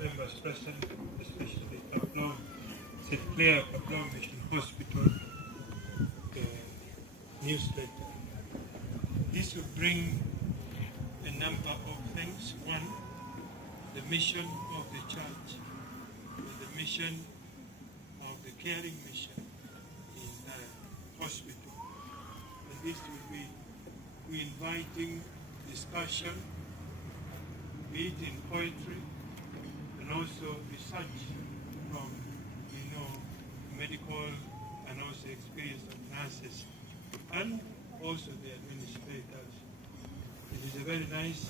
members present, especially KAPLONG, St. Clare KAPLONG Mission Hospital newsletter. This will bring a number of things. One, the mission of the church, the mission of the caring mission in the hospital. And this will be, we're inviting discussion, be it in poetry, and also research from, medical and also experience of nurses, and also the administrators. It is a very nice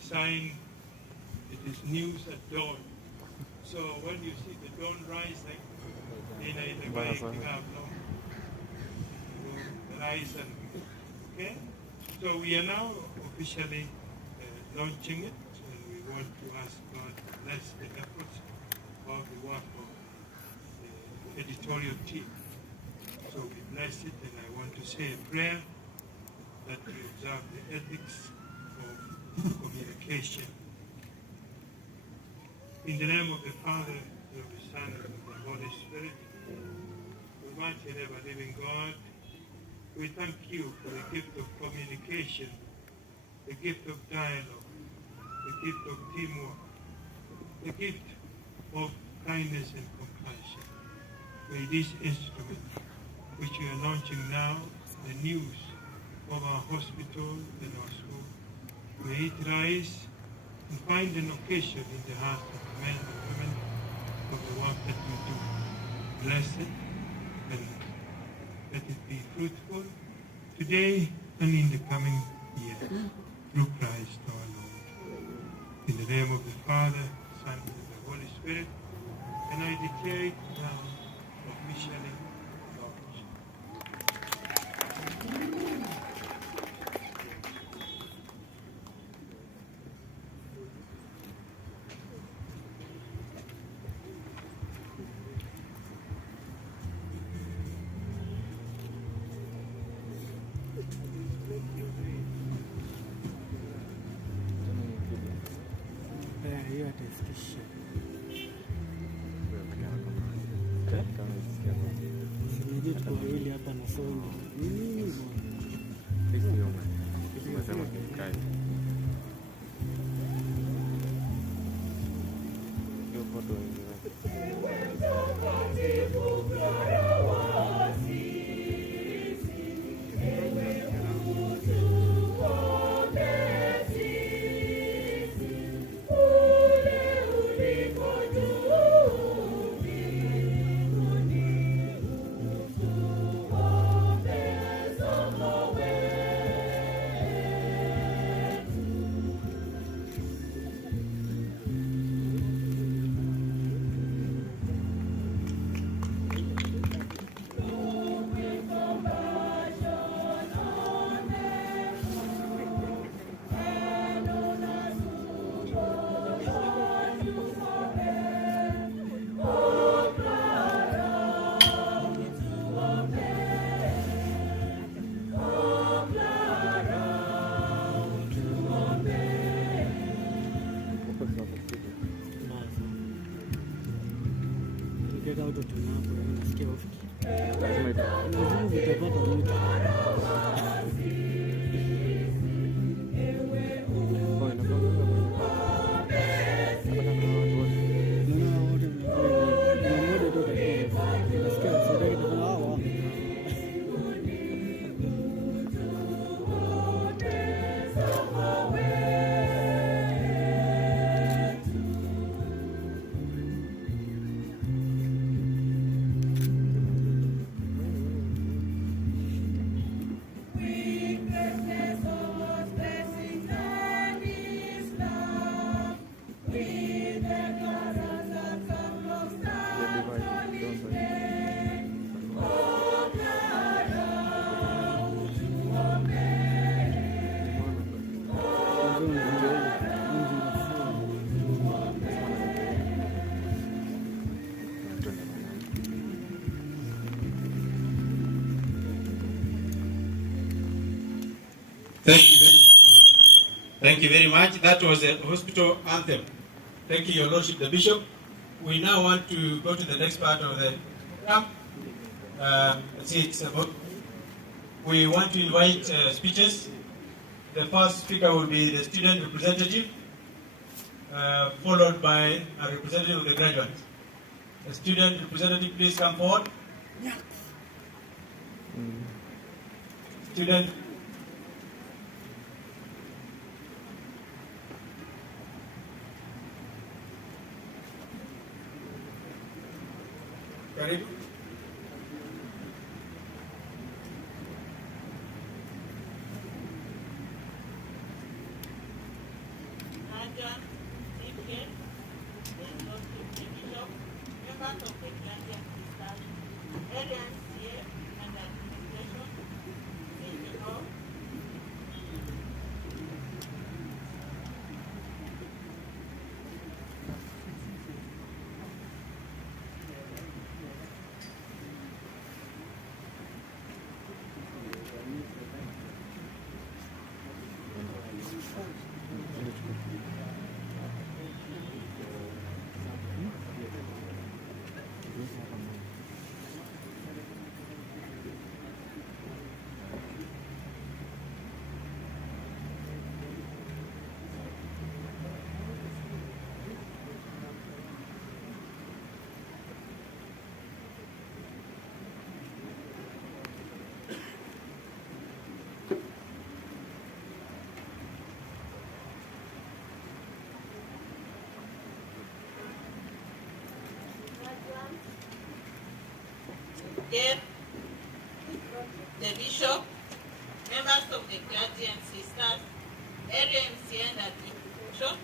design. It is news at dawn. So when you see the dawn rising, okay? So we are now officially launching it, and we want to ask God to bless the efforts of the work of the editorial team. So we bless it, and I want to say a prayer that we observe the ethics of communication. In the name of the Father, and of the Son, and of the Holy Spirit, Almighty and ever-living God, we thank you for the gift of communication, the gift of dialogue, the gift of teamwork, the gift of kindness and compassion. May this instrument, which we are launching now, the news of our hospital and our school, may it rise and find an occasion in the hearts of the men and women of the work that we do. Bless it and let it be fruitful today and in the coming year, through Christ our Lord. In the name of the Father, Son, and the Holy Spirit, and I declare it now officially launched. Thank you very much. That was a hospital anthem. Thank you, Your Lordship, the Bishop. We now want to go to the next part of the program. We want to invite speakers. The first speaker will be the student representative, followed by a representative of the graduates. The student representative, please come forward. Student. Karibu. The Bishop, members of the clergy and sisters, area MC and administration,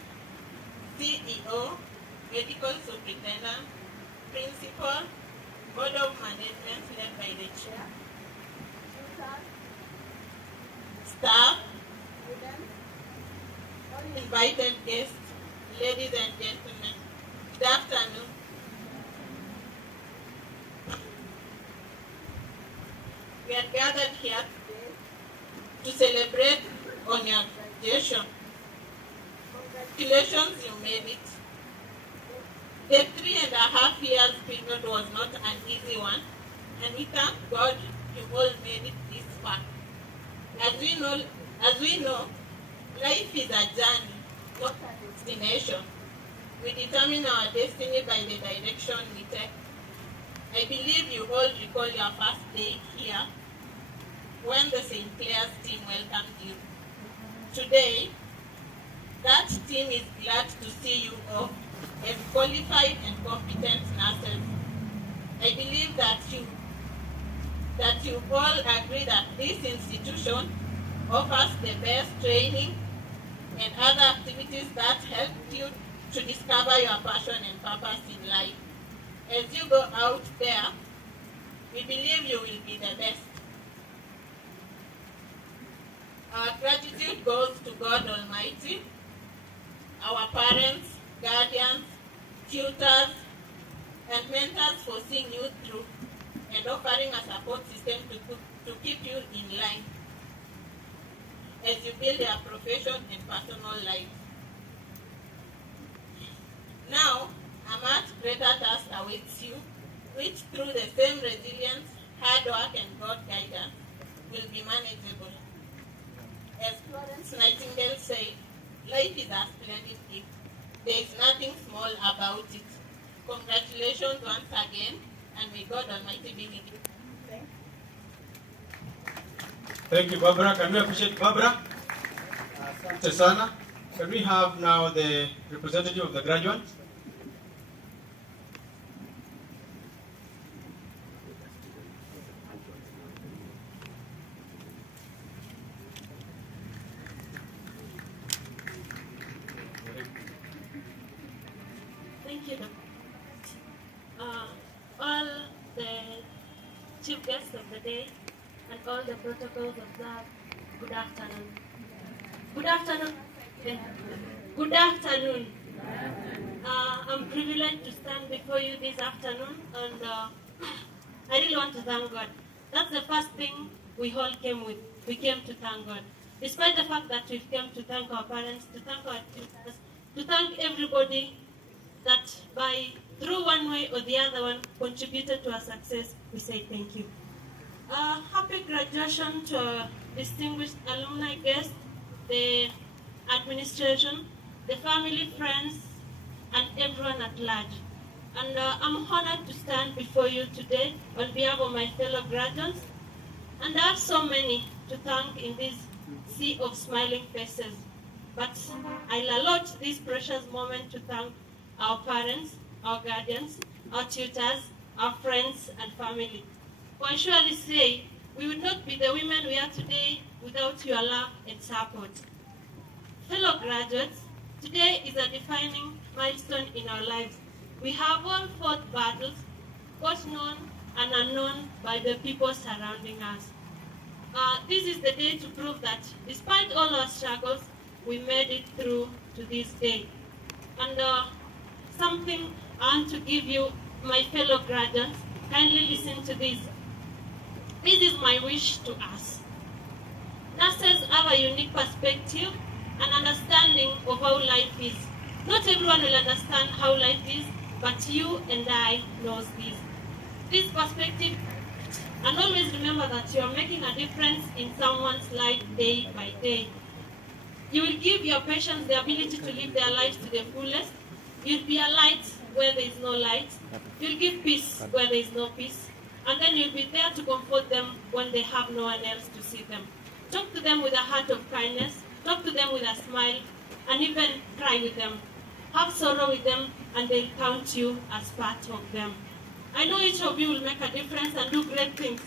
CEO, medical superintendent, principal, board of management led by the chair, staff, all invited guests, ladies and gentlemen, good afternoon. We are gathered here today to celebrate on your graduation. Congratulations, you made it. The 3.5 years period was not an easy one, and we thank God you all made it this far. As we know, life is a journey, not a destination. We determine our destiny by the direction we take. I believe you all recall your first day here when the St. Clare's team welcomed you. Today, that team is glad to see you all as qualified and competent nurses. I believe that you all agree that this institution offers the best training and other activities that help you to discover your passion and purpose in life. As you go out there, we believe you will be the best. Our gratitude goes to God Almighty, our parents, guardians, tutors, and mentors for seeing you through and offering a support system to keep you in line as you build your profession and personal life. Now, a much greater task awaits you, which through the same resilience, hard work, and God guidance will be manageable. As Florence Nightingale said, life is a splendid gift. There is nothing small about it. Congratulations once again, and may God Almighty be with you. Thank you, Barbara. Can we appreciate Barbara? Asante sana. Can we have now the representative of the graduates? Thank you. All the chief guests of the day and all the protocols observed, good afternoon. Good afternoon. Good afternoon. I'm privileged to stand before you this afternoon, and I really want to thank God. That's the first thing we all came with. We came to thank God. Despite the fact that we came to thank our parents, to thank our tutors, to thank everybody that through one way or the other one, contributed to our success, we say thank you. Happy graduation to our distinguished alumni guests, the administration, the family, friends, and everyone at large. And I'm honored to stand before you today on behalf of my fellow graduates. And I have so many to thank in this sea of smiling faces. But I'll allot this precious moment to thank our parents, our guardians, our tutors, our friends and family. For I surely say, we would not be the women we are today without your love and support. Fellow graduates, today is a defining milestone in our lives. We have all fought battles, both known and unknown by the people surrounding us. This is the day to prove that despite all our struggles, we made it through to this day. And something I want to give you, my fellow graduates, kindly listen to this. This is my wish to us. Nurses have a unique perspective and understanding of how life is. Not everyone will understand how life is, but you and I knows this. This perspective, and always remember that you are making a difference in someone's life day by day. You will give your patients the ability to live their lives to the fullest. You'll be a light where there is no light. You'll give peace where there is no peace. And then you'll be there to comfort them when they have no one else to see them. Talk to them with a heart of kindness. Talk to them with a smile. And even cry with them. Have sorrow with them, and they'll count you as part of them. I know each of you will make a difference and do great things.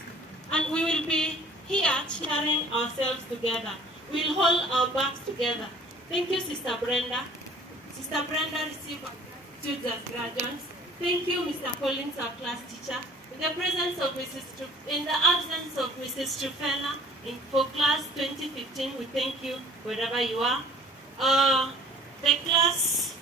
And we will be here cheering ourselves together. We'll hold our backs together. Thank you, Sister Brenda. Sister Brenda received gratitude as graduates. Thank you, Mr. Collins, our class teacher. In the presence of in the absence of Mrs. Trufena for class 2015, we thank you wherever you are. The class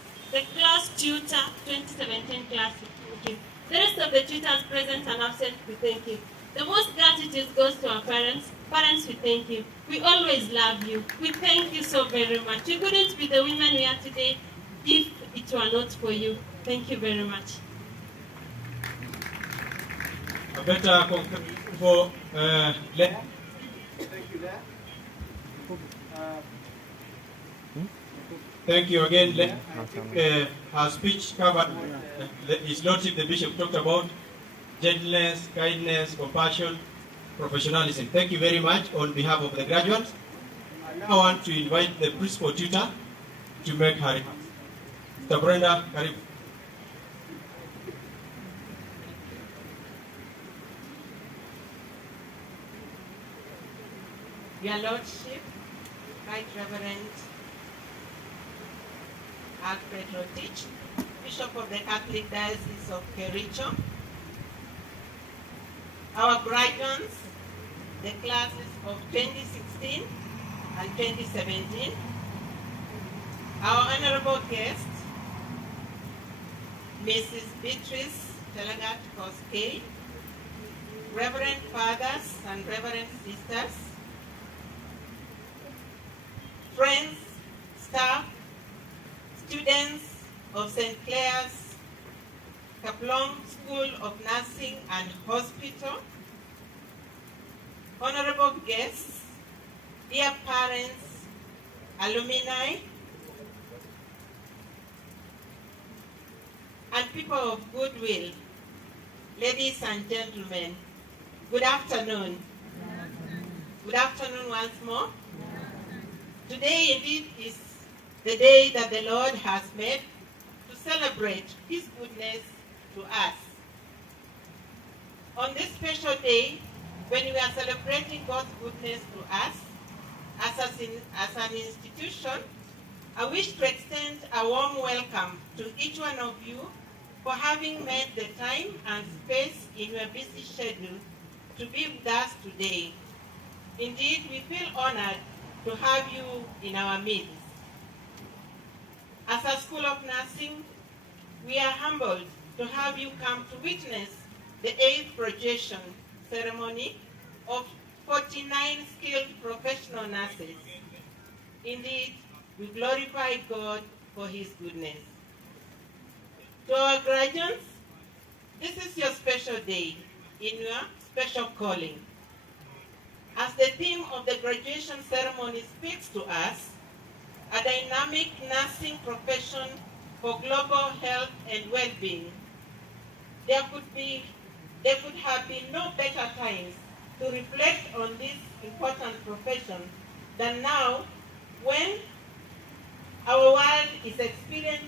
tutor 2017 class, thank you. The rest of the tutors present and absent, we thank you. The most gratitude goes to our parents. Parents, we thank you. We always love you. We thank you so very much. We couldn't be the women we are today if it were not for you. Thank you very much. A better for Thank you, Dad. Thank you again. Her speech covered his lordship, the bishop, talked about gentleness, kindness, compassion, professionalism. Thank you very much on behalf of the graduates. I now want to invite the principal tutor to make her remarks. Mr. Brenda, karibu. Your Lordship, Right Reverend Alfred Rotich, Bishop of the Catholic Diocese of Kericho, our graduates, the classes of 2016 and 2017, our honorable guest, Mrs. Beatrice Telegat Koskei, Reverend Fathers and Reverend Sisters, friends, staff, students of St. Clare's KAPLONG School of Nursing and Hospital, honorable guests, dear parents, alumni, and people of goodwill, ladies and gentlemen, good afternoon. Good afternoon once more. Today indeed is the day that the Lord has made to celebrate His goodness to us. On this special day, when we are celebrating God's goodness to us, as an institution, I wish to extend a warm welcome to each one of you for having made the time and space in your busy schedule to be with us today. Indeed, we feel honored to have you in our midst. As a School of Nursing, we are humbled to have you come to witness the 8th graduation ceremony of 49 skilled professional nurses. Indeed, we glorify God for His goodness. To our graduates, this is your special day in your special calling. As the theme of the graduation ceremony speaks to us, a dynamic nursing profession for global health and well-being, there could have been no better times to reflect on this important profession than now, when our world is experiencing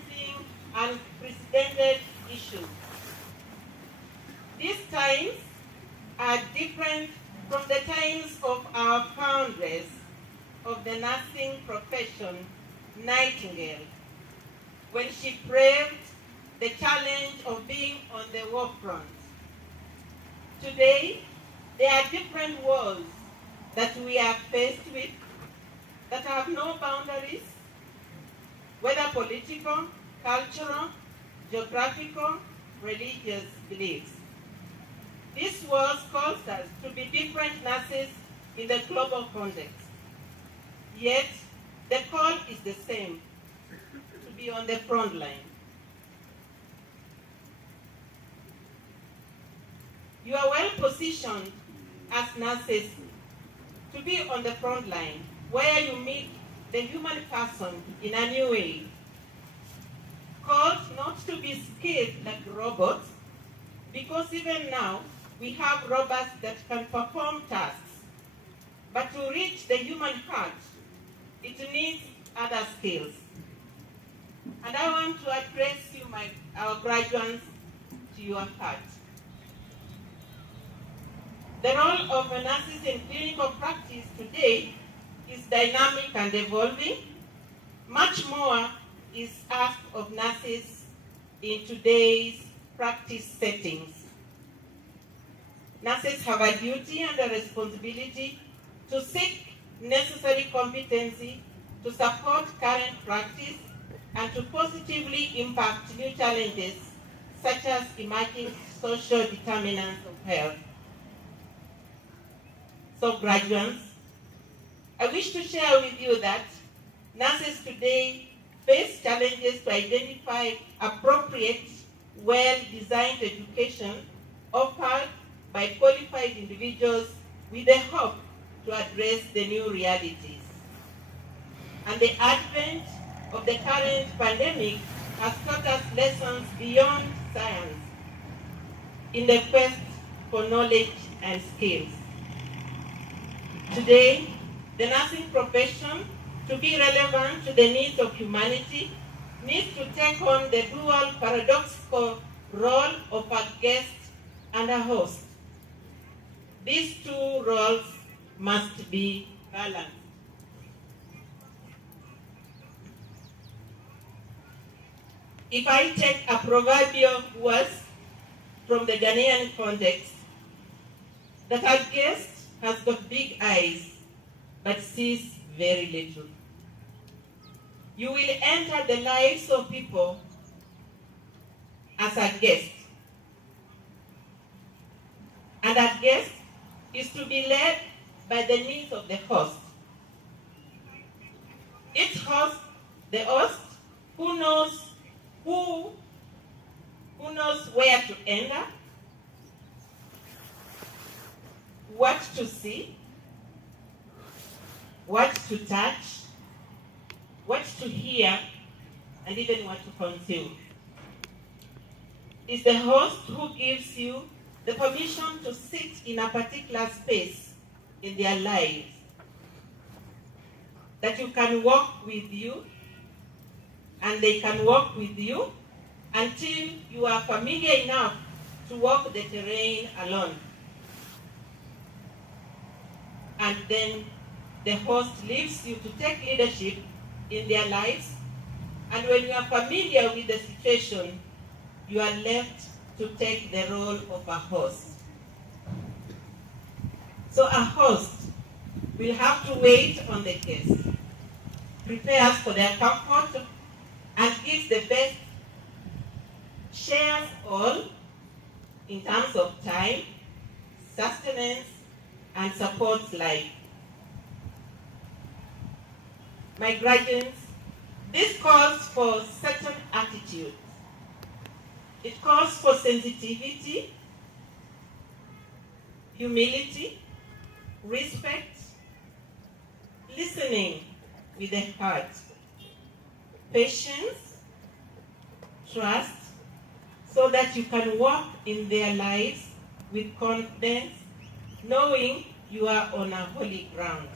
unprecedented issues. These times are different from the times of our foundress of the nursing profession, Nightingale, when she braved the challenge of being on the war front. Today, there are different wars that we are faced with that have no boundaries, whether political, cultural, geographical, religious beliefs. This wars caused us to be different nurses in the global context. Yet, the call is the same, to be on the front line. You are well positioned as nurses to be on the front line, where you meet the human person in a new way, called not to be skilled like robots, because even now we have robots that can perform tasks. But to reach the human heart, it needs other skills. And I want to address you, our graduates, to your heart. The role of nurses in clinical practice today is dynamic and evolving. Much more is asked of nurses in today's practice settings. Nurses have a duty and a responsibility to seek necessary competency to support current practice and to positively impact new challenges such as emerging social determinants of health. So graduates, I wish to share with you that nurses today face challenges to identify appropriate, well-designed education offered by qualified individuals with the hope to address the new realities. And the advent of the current pandemic has taught us lessons beyond science in the quest for knowledge and skills. Today, the nursing profession, to be relevant to the needs of humanity, needs to take on the dual paradoxical role of a guest and a host. These two roles must be balanced. If I take a proverbial word from the Ghanaian context, that a guest has got big eyes but sees very little. You will enter the lives of people as a guest. And that guest is to be led by the needs of the host. Each host, the host, who knows where to enter, what to see, what to touch, what to hear, and even what to consume. It's the host who gives you the permission to sit in a particular space in their lives, that you can walk with you, and they can walk with you until you are familiar enough to walk the terrain alone. And then the host leaves you to take leadership in their lives, and when you are familiar with the situation, you are left to take the role of a host. So a host will have to wait on the guest, prepares for their comfort, and gives the best, shares all in terms of time, sustenance, and supports life. My graduates, this calls for certain attitudes. It calls for sensitivity, humility, respect, listening with the heart, patience, trust, so that you can walk in their lives with confidence, knowing you are on a holy ground.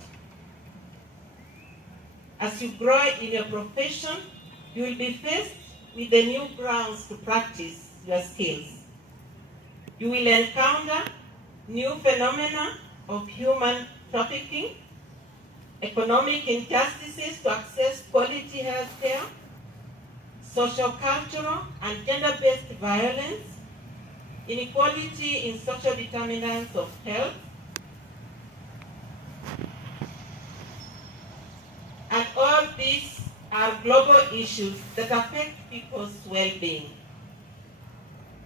As you grow in your profession, you will be faced with the new grounds to practice your skills. You will encounter new phenomena of human trafficking, economic injustices to access quality health care, social, cultural, and gender-based violence, inequality in social determinants of health, and all these are global issues that affect people's well-being.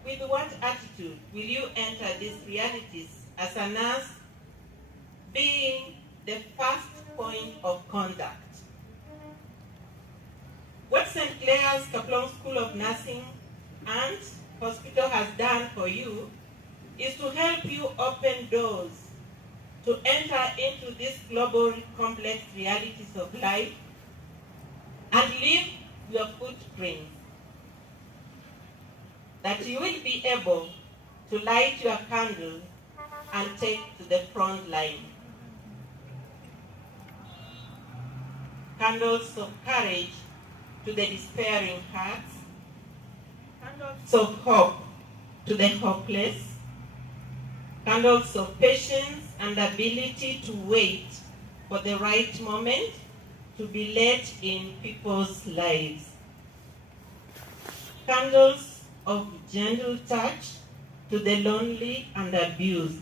With what attitude will you enter these realities as a nurse, being the first point of contact? What St. Clare's KAPLONG School of Nursing and Hospital has done for you is to help you open doors to enter into these global complex realities of life and leave your footprints, that you will be able to light your candle and take to the front line. Candles of courage to the despairing hearts, candles of hope to the hopeless, candles of patience and ability to wait for the right moment to be led in people's lives. Candles of gentle touch to the lonely and abused.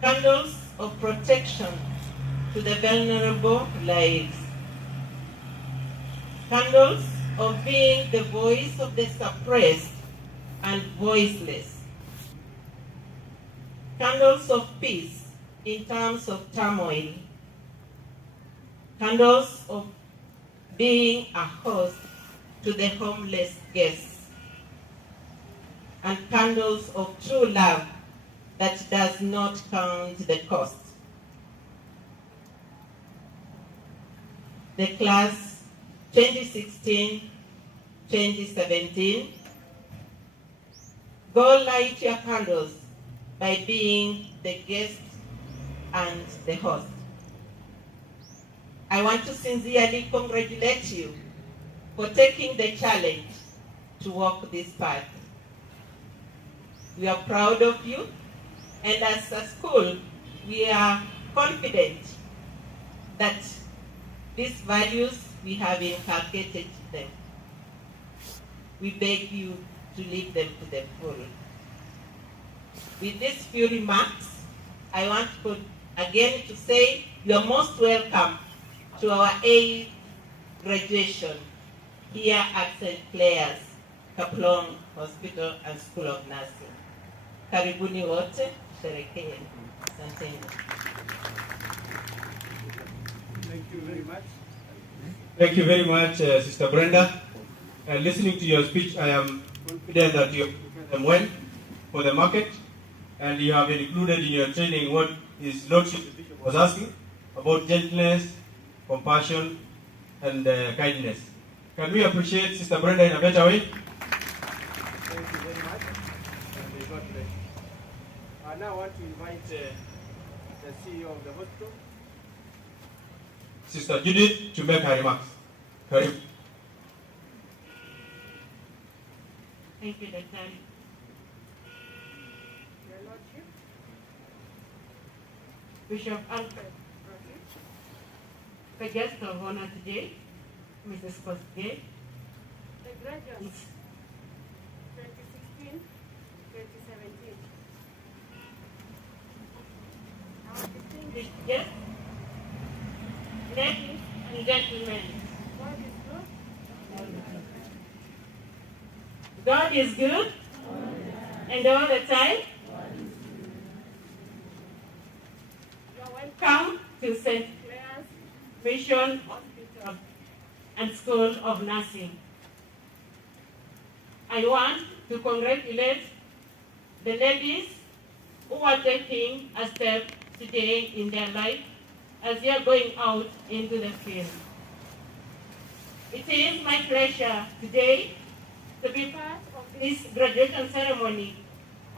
Candles of protection to the vulnerable lives. Candles of being the voice of the suppressed and voiceless. Candles of peace in times of turmoil. Candles of being a host to the homeless guests. And candles of true love that does not count the cost. The class 2016-2017, go light your candles by being the guest and the host. I want to sincerely congratulate you for taking the challenge to walk this path. We are proud of you, and as a school, we are confident that these values we have inculcated them. We beg you to live them to the full. With these few remarks, I want again to say you're most welcome to our 8th graduation here at St. Clare's KAPLONG Hospital and School of Nursing. Karibuni wote, sherekeni. Asanteni. Thank you very much. Thank you very much, Sister Brenda. Listening to your speech, I am confident that you have them well for the market, and you have included in your training what His Lordship was asking about gentleness, compassion, and kindness. Can we appreciate Sister Brenda in a better way? Thank you very much. And may God bless you. I now want to invite the CEO of the hospital. Sister Judith, to make her remarks. Karim. Thank you, Dr. Your Lordship, Bishop Alfred, the guest of honor today, Mrs. Kosgei, the graduates 2016-2017. Our distinguished guests, ladies and gentlemen, God is good. God is good, and all the time. You are welcome Come to St. Clare's Mission Hospital and School of Nursing. I want to congratulate the ladies who are taking a step today in their life as they are going out into the field. It is my pleasure today to be part of this graduation ceremony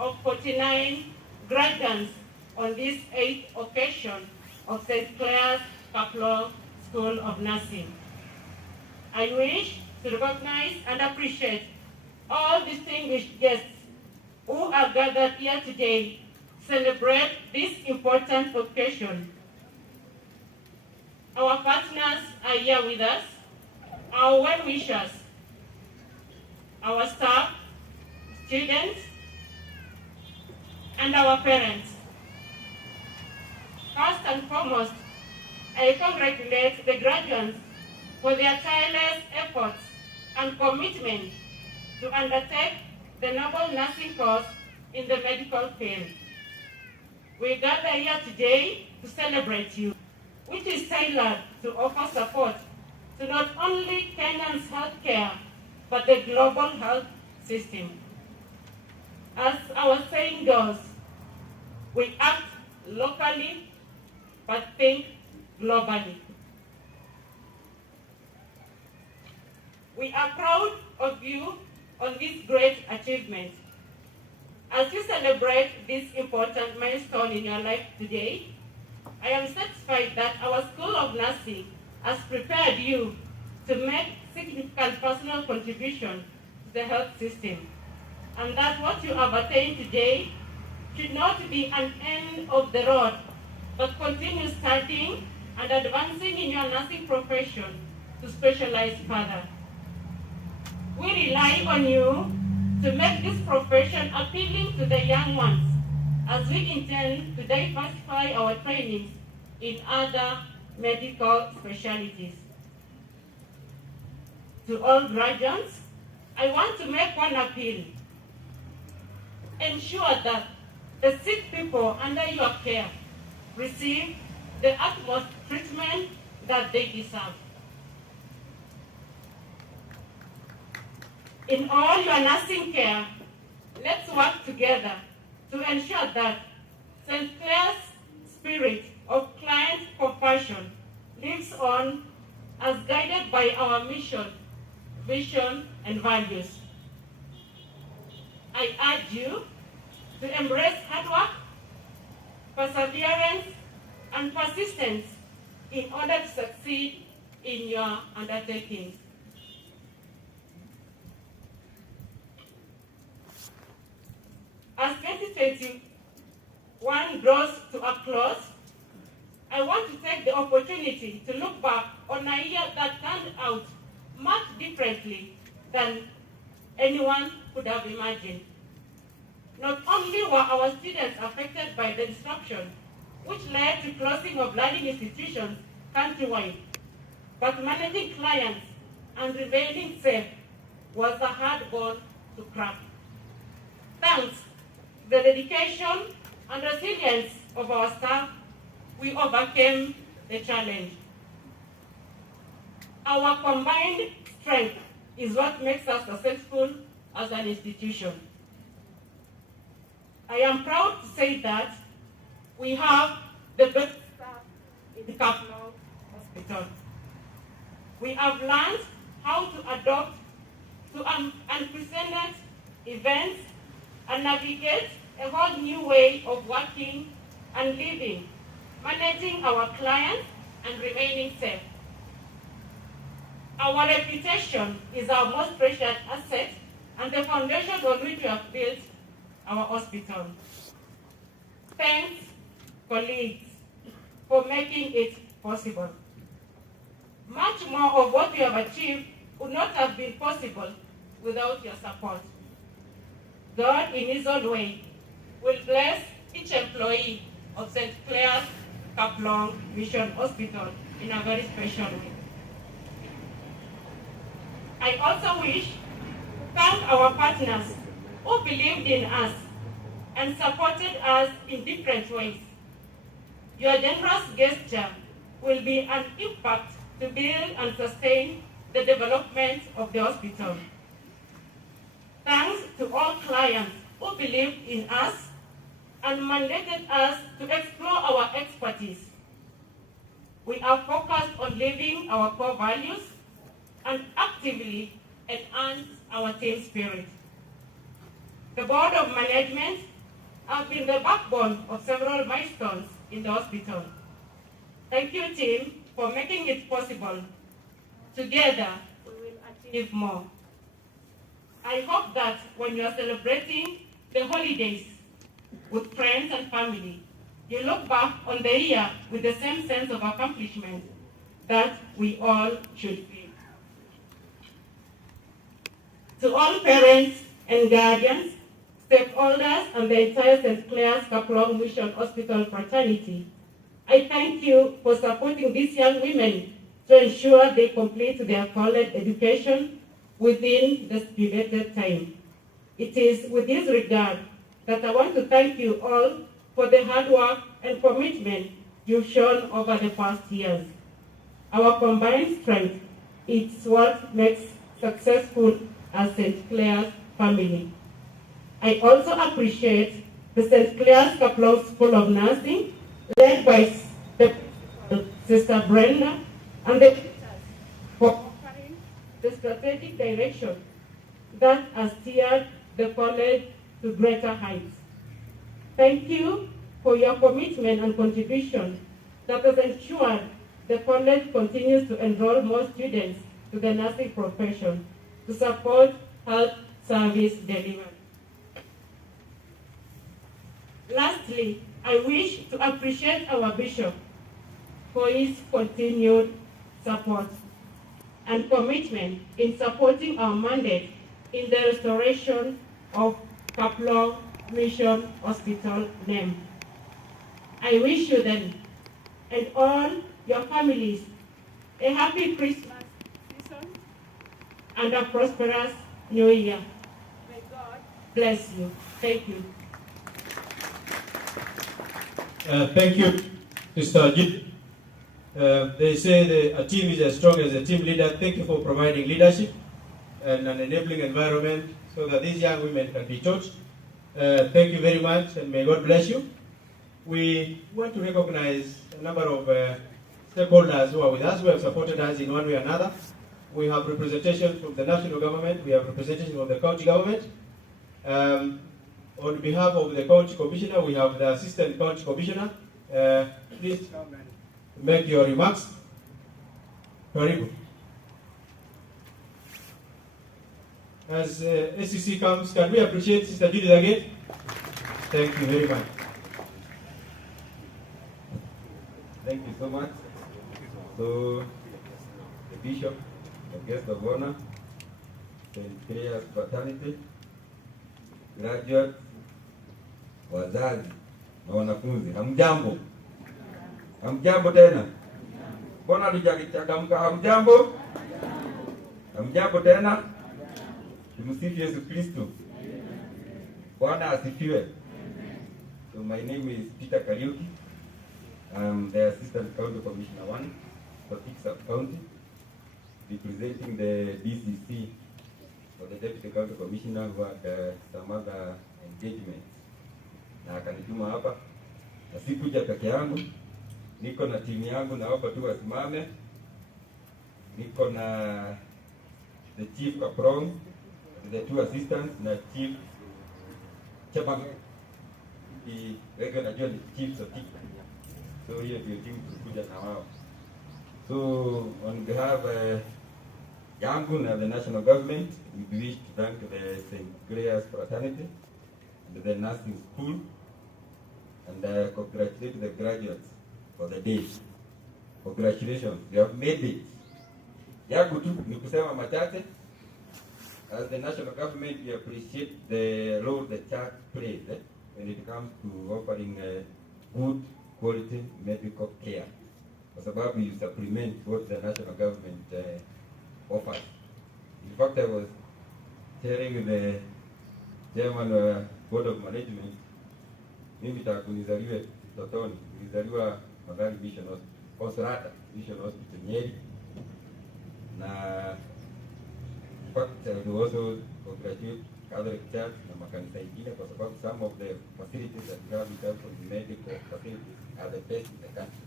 of 49 graduates on this 8th occasion of St. Clare's KAPLONG School of Nursing. I wish to recognize and appreciate all distinguished guests who are gathered here today to celebrate this important occasion. Our partners are here with us, our well-wishers, our staff, students, and our parents. First and foremost, I congratulate the graduates for their tireless efforts and commitment to undertake the noble nursing course in the medical field. We gather here today to celebrate you, which is tailored to offer support to not only Kenyans' healthcare, but the global health system. As our saying goes, we act locally, but think globally. We are proud of you on this great achievement. As you celebrate this important milestone in your life today, I am satisfied that our School of Nursing has prepared you to make significant personal contribution to the health system, and that what you have attained today should not be an end of the road, but continue studying and advancing in your nursing profession to specialize further. We rely on you to make this profession appealing to the young ones, as we intend to diversify our trainings in other medical specialties. To all graduates, I want to make one appeal. Ensure that the sick people under your care receive the utmost treatment that they deserve. In all your nursing care, let's work together to ensure that St. Clare's spirit of client compassion lives on as guided by our mission, vision, and values. I urge you to embrace hard work, perseverance, and persistence in order to succeed in your undertakings. As 2021 draws to a close, I want to take the opportunity to look back on a year that turned out much differently than anyone could have imagined. Not only were our students affected by the disruption, which led to closing of learning institutions countrywide, but managing clients and remaining safe was a hard bone to crack. Thanks to the dedication and resilience of our staff, we overcame the challenge. Our combined strength is what makes us successful as an institution. I am proud to say that we have the best staff in the KAPLONG hospital. We have learned how to adapt to unprecedented events and navigate a whole new way of working and living, managing our clients and remaining safe. Our reputation is our most precious asset and the foundation on which we have built our hospital. Thanks, colleagues, for making it possible. Much more of what we have achieved would not have been possible without your support. God, in His own way, will bless each employee of St. Clare's KAPLONG Mission Hospital in a very special way. I also wish to thank our partners who believed in us and supported us in different ways. Your generous gesture will be an impact to build and sustain the development of the hospital. clients who believed in us and mandated us to explore our expertise. We are focused on living our core values and actively enhance our team spirit. The Board of Management have been the backbone of several milestones in the hospital. Thank you, team, for making it possible. Together, we will achieve more. I hope that when you are celebrating the holidays with friends and family, you look back on the year with the same sense of accomplishment that we all should feel. To all parents and guardians, stakeholders, and the entire St. Clare's KAPLONG Mission Hospital fraternity, I thank you for supporting these young women to ensure they complete their college education within the stipulated time. It is with this regard that I want to thank you all for the hard work and commitment you've shown over the past years. Our combined strength is what makes successful as St. Clare's family. I also appreciate the St. Clare's KAPLONG School of Nursing, led by Sister Brenda, and the teachers for offering the strategic direction that has steered the college to greater heights. Thank you for your commitment and contribution that has ensured the college continues to enroll more students to the nursing profession to support health service delivery. Lastly, I wish to appreciate our Bishop for his continued support and commitment in supporting our mandate in the restoration of KAPLONG Mission Hospital name. I wish you then and all your families a happy Christmas season and a prosperous New Year. May God bless you. Thank you. Thank you, Mr. Jit. They say a team is as strong as a team leader. Thank you for providing leadership and an enabling environment so that these young women can be taught. Thank you very much, and may God bless you. We want to recognize a number of stakeholders who are with us, who have supported us in one way or another. We have representation from the national government, we have representation from the county government. On behalf of the county commissioner, we have the assistant county commissioner. Please make your remarks. Karibu. As SCC comes, can we appreciate Sister Judith again? Thank you very much. Thank you so much. So, the Bishop, the guest of honor, St. Clare's fraternity, graduates, wazazi na wanafunzi, hamjambo? Hamjambo tena? Mbona hatujatamka hamjambo? Hamjambo tena? Tumsifu Yesu Kristo. Bwana asifiwe. So my name is Peter Kariuki. I'm the Assistant County Commissioner 1 for Sub County, representing the DCC for the Deputy County Commissioner who had some other engagements. Na akanituma hapa, na sikuja peke yangu, niko na timu yangu, na hapa tu wasimame. Niko na the Chief KAPLONG, the two assistants, na Chief Chapang, the regular joint Chief Sotik. So here we are tulikuja na wao. So on behalf of yangu and the national government, we wish to thank the St. Clare's fraternity and the nursing school, and congratulate the graduates for the day. Congratulations, you have made it. Yangu tu ni kusema machache. As the national government, we appreciate the role the church plays when it comes to offering good quality medical care. Kwa sababu you supplement what the national government offers. In fact, I was telling the chairman of board of management, mimi nilizaliwa Totoni, nilizaliwa Magari Mission Hospital, Mission Hospital Nyeri. Na in fact, I was also congratulate Catholic Church na makanisa ingine kwa sababu some of the facilities that we have in terms of medical facilities are the best in the country.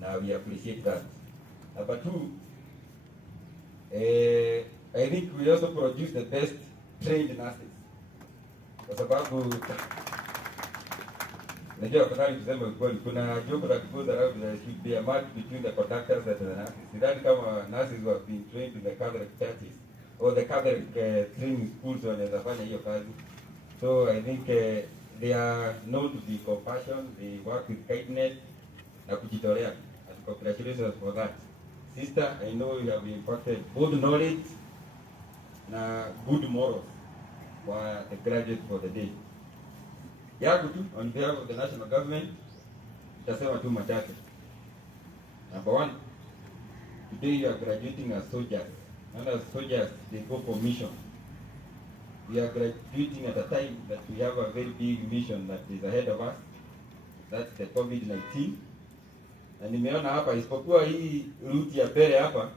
Now we appreciate that. Number two, I think we also produce the best trained nurses. Kwa sababu najua afadhali tuseme ukweli, kuna job that goes around, there should be a match between the conductors and the nurses. Sidhani kama nurses who have been trained in the Catholic churches or the Catholic training schools wanaweza fanya hiyo kazi. So I think they are known to be compassion, they work with kindness na kujitolea. And congratulations for that. Sister, I know you have impacted both knowledge na good morals for the graduates for the day. Yangu tu, on behalf of the national government, nitasema tu machache. Number one, today you are graduating as soldiers. And as soldiers, they go for mission. We are graduating at a time that we have a very big mission that is ahead of us. That's the COVID-19. Na nimeona hapa isipokuwa hii route ya mbele hapa,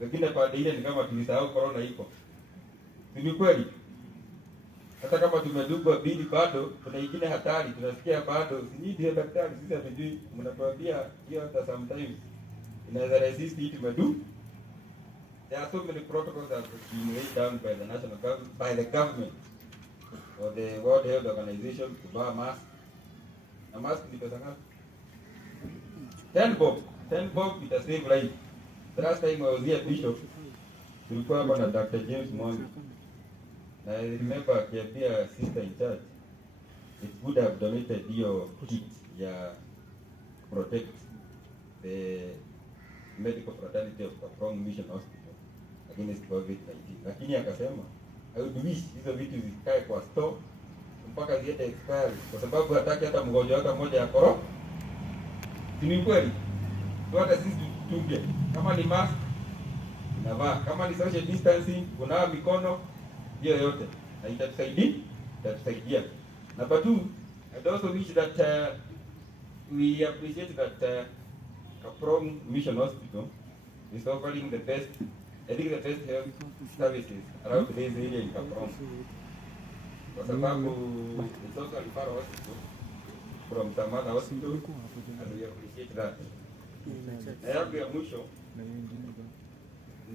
wengine pande ile ni kama tulisahau corona iko. Ni kweli. Hata kama tumedugwa bili bado kuna ingine hatari, tunasikia bado sinidi daktari sisi hatujui, mnatuambia hiyo hata sometimes inaweza resist hii tumedu. There are so many protocols that have been laid down by the national government, by the government or the World Health Organization to wear mask. A mask ni pesa ngapi? 10 bob it has saved life. The last time I was here Bishop, tulikuwa hapa na Dr. James Mwangi. I remember akiambia sister in charge, it's good to have donated your kit ya protect the medical fraternity of KAPLONG Mission Hospital against COVID-19. Lakini akasema, I would wish hizo vitu zikae kwa store mpaka ziende expiry kwa sababu hataki hata mgonjwa hata mmoja ya corona. Ni kweli. Hata sisi tuge kama ni mask unavaa, kama ni social distancing unawa mikono, hiyo yote na itatusaidia. Number two, I'd also wish that we appreciate that KAPLONG Mission Hospital is offering the best, I think the best health services around this area in KAPLONG. Kwa sababu it's also a referral hospital from some other hospital, and we appreciate that. Na yangu ya mwisho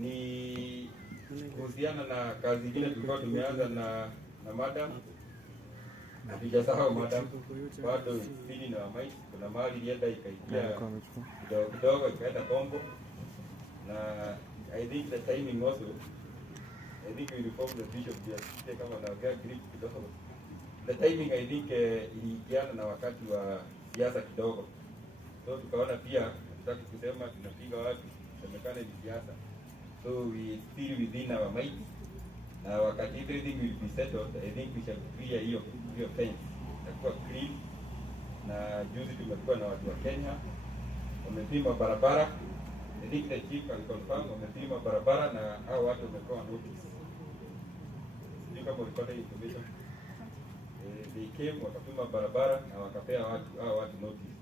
ni kuhusiana na kazi ingine tulikuwa tumeanza na madam. Hatujasahau madam, bado sisi na maisha kuna mahali ilienda ikaidia kidogo ikaenda Kongo, na I think the timing also, I think we reform the bishop there kama na Greek kidogo. The timing I think iliingiana na wakati wa siasa kidogo, so tukaona pia tutaki kusema tunapiga wapi, semekane ni siasa. So we still within our might. Wakati everything will be settled, I think we shall clear hiyo fence. Itakuwa clean. Na juzi tumekuwa na watu wa Kenya wamepima barabara. I think the chief can confirm wamepima barabara na hao watu wamepewa notice. Sijui kama ulipata information. They came wakapima barabara na wakapea watu notice.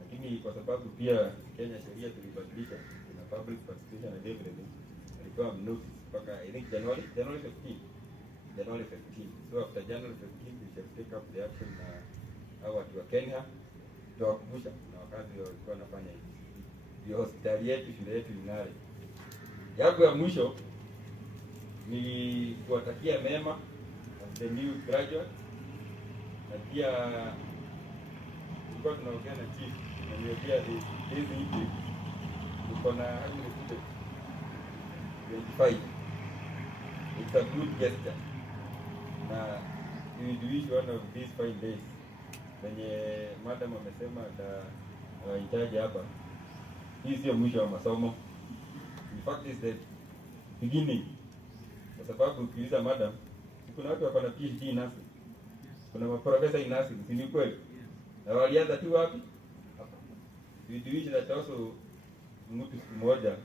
Lakini kwa sababu pia Kenya sheria tulibadilisha, kuna public participation and everything. Ilikuwa notice mpaka I think January 15. So after January 15 we shall take up the action na hao watu wa Kenya tuwakumbusha na wakati walikuwa wanafanya hivi. Hiyo hospitali yetu, shule yetu ing'are. Yangu ya mwisho ni kuwatakia mema the new graduate, na pia tulikuwa tunaongea na chief na niambia hizi hivi tuko na 25. It's a good gesture. Na we wish one of these 5 days wenye madam amesema hitaji hapa, hii sio mwisho wa masomo. In fact is the beginning. Kwa sababu ukiuliza madam, kuna watu wako na PhD in nursing, kuna maprofessor in nursing, ni kweli, na walianza tu wapi hapa. We wish that also mtu siku moja,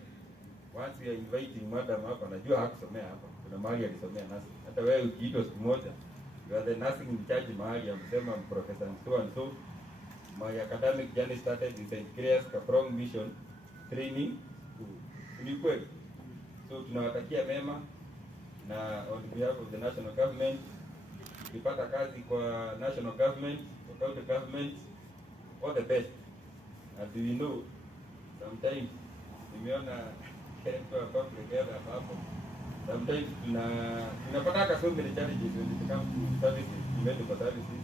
once we are inviting madam hapa, najua hakusomea hapa, kuna mahali alisomea nursing. Hata wewe ukiitwa siku moja, you are the nursing in charge mahali, amesema professor so and so, my academic journey started in St. Clares KAPLONG Mission Training School. Ni kweli. So tunawatakia mema na on behalf of the national government, ukipata kazi kwa national government, kwa county government, all the best. And we know sometimes nimeona kwa public health hapo, sometimes tunapata so many challenges when it comes to services, medical services.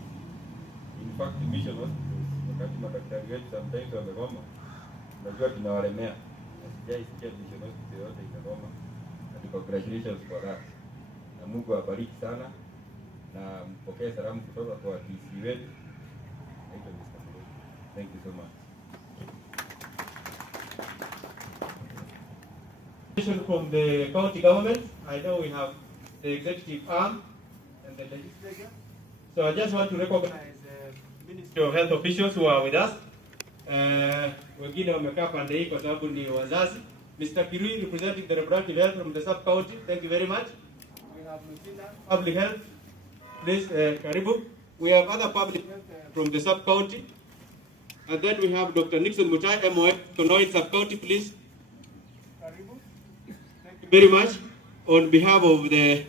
In fact, mission hospitals, wakati madaktari wetu sometimes wamegoma, unajua tunawalemea. Sijaisikia mission hospital yote ikagoma. And congratulations for that. Na Mungu awabariki sana na mpokee salamu kutoka kwa DC wetu. Thank you so much. From the county government, I know we have the executive arm and the legislature. So I just want to recognize the Ministry of Health officials who are with us. Wengine wamekaa pande hii kwa sababu ni wazazi. Mr. Kirui representing the reproductive health from the sub-county. Thank you very much. We have public health. Please, karibu. We have other public health from the sub-county. And then we have Dr. Nixon Mutai, MOF, Konoin sub-county, please. Karibu. Thank you very much. On behalf of the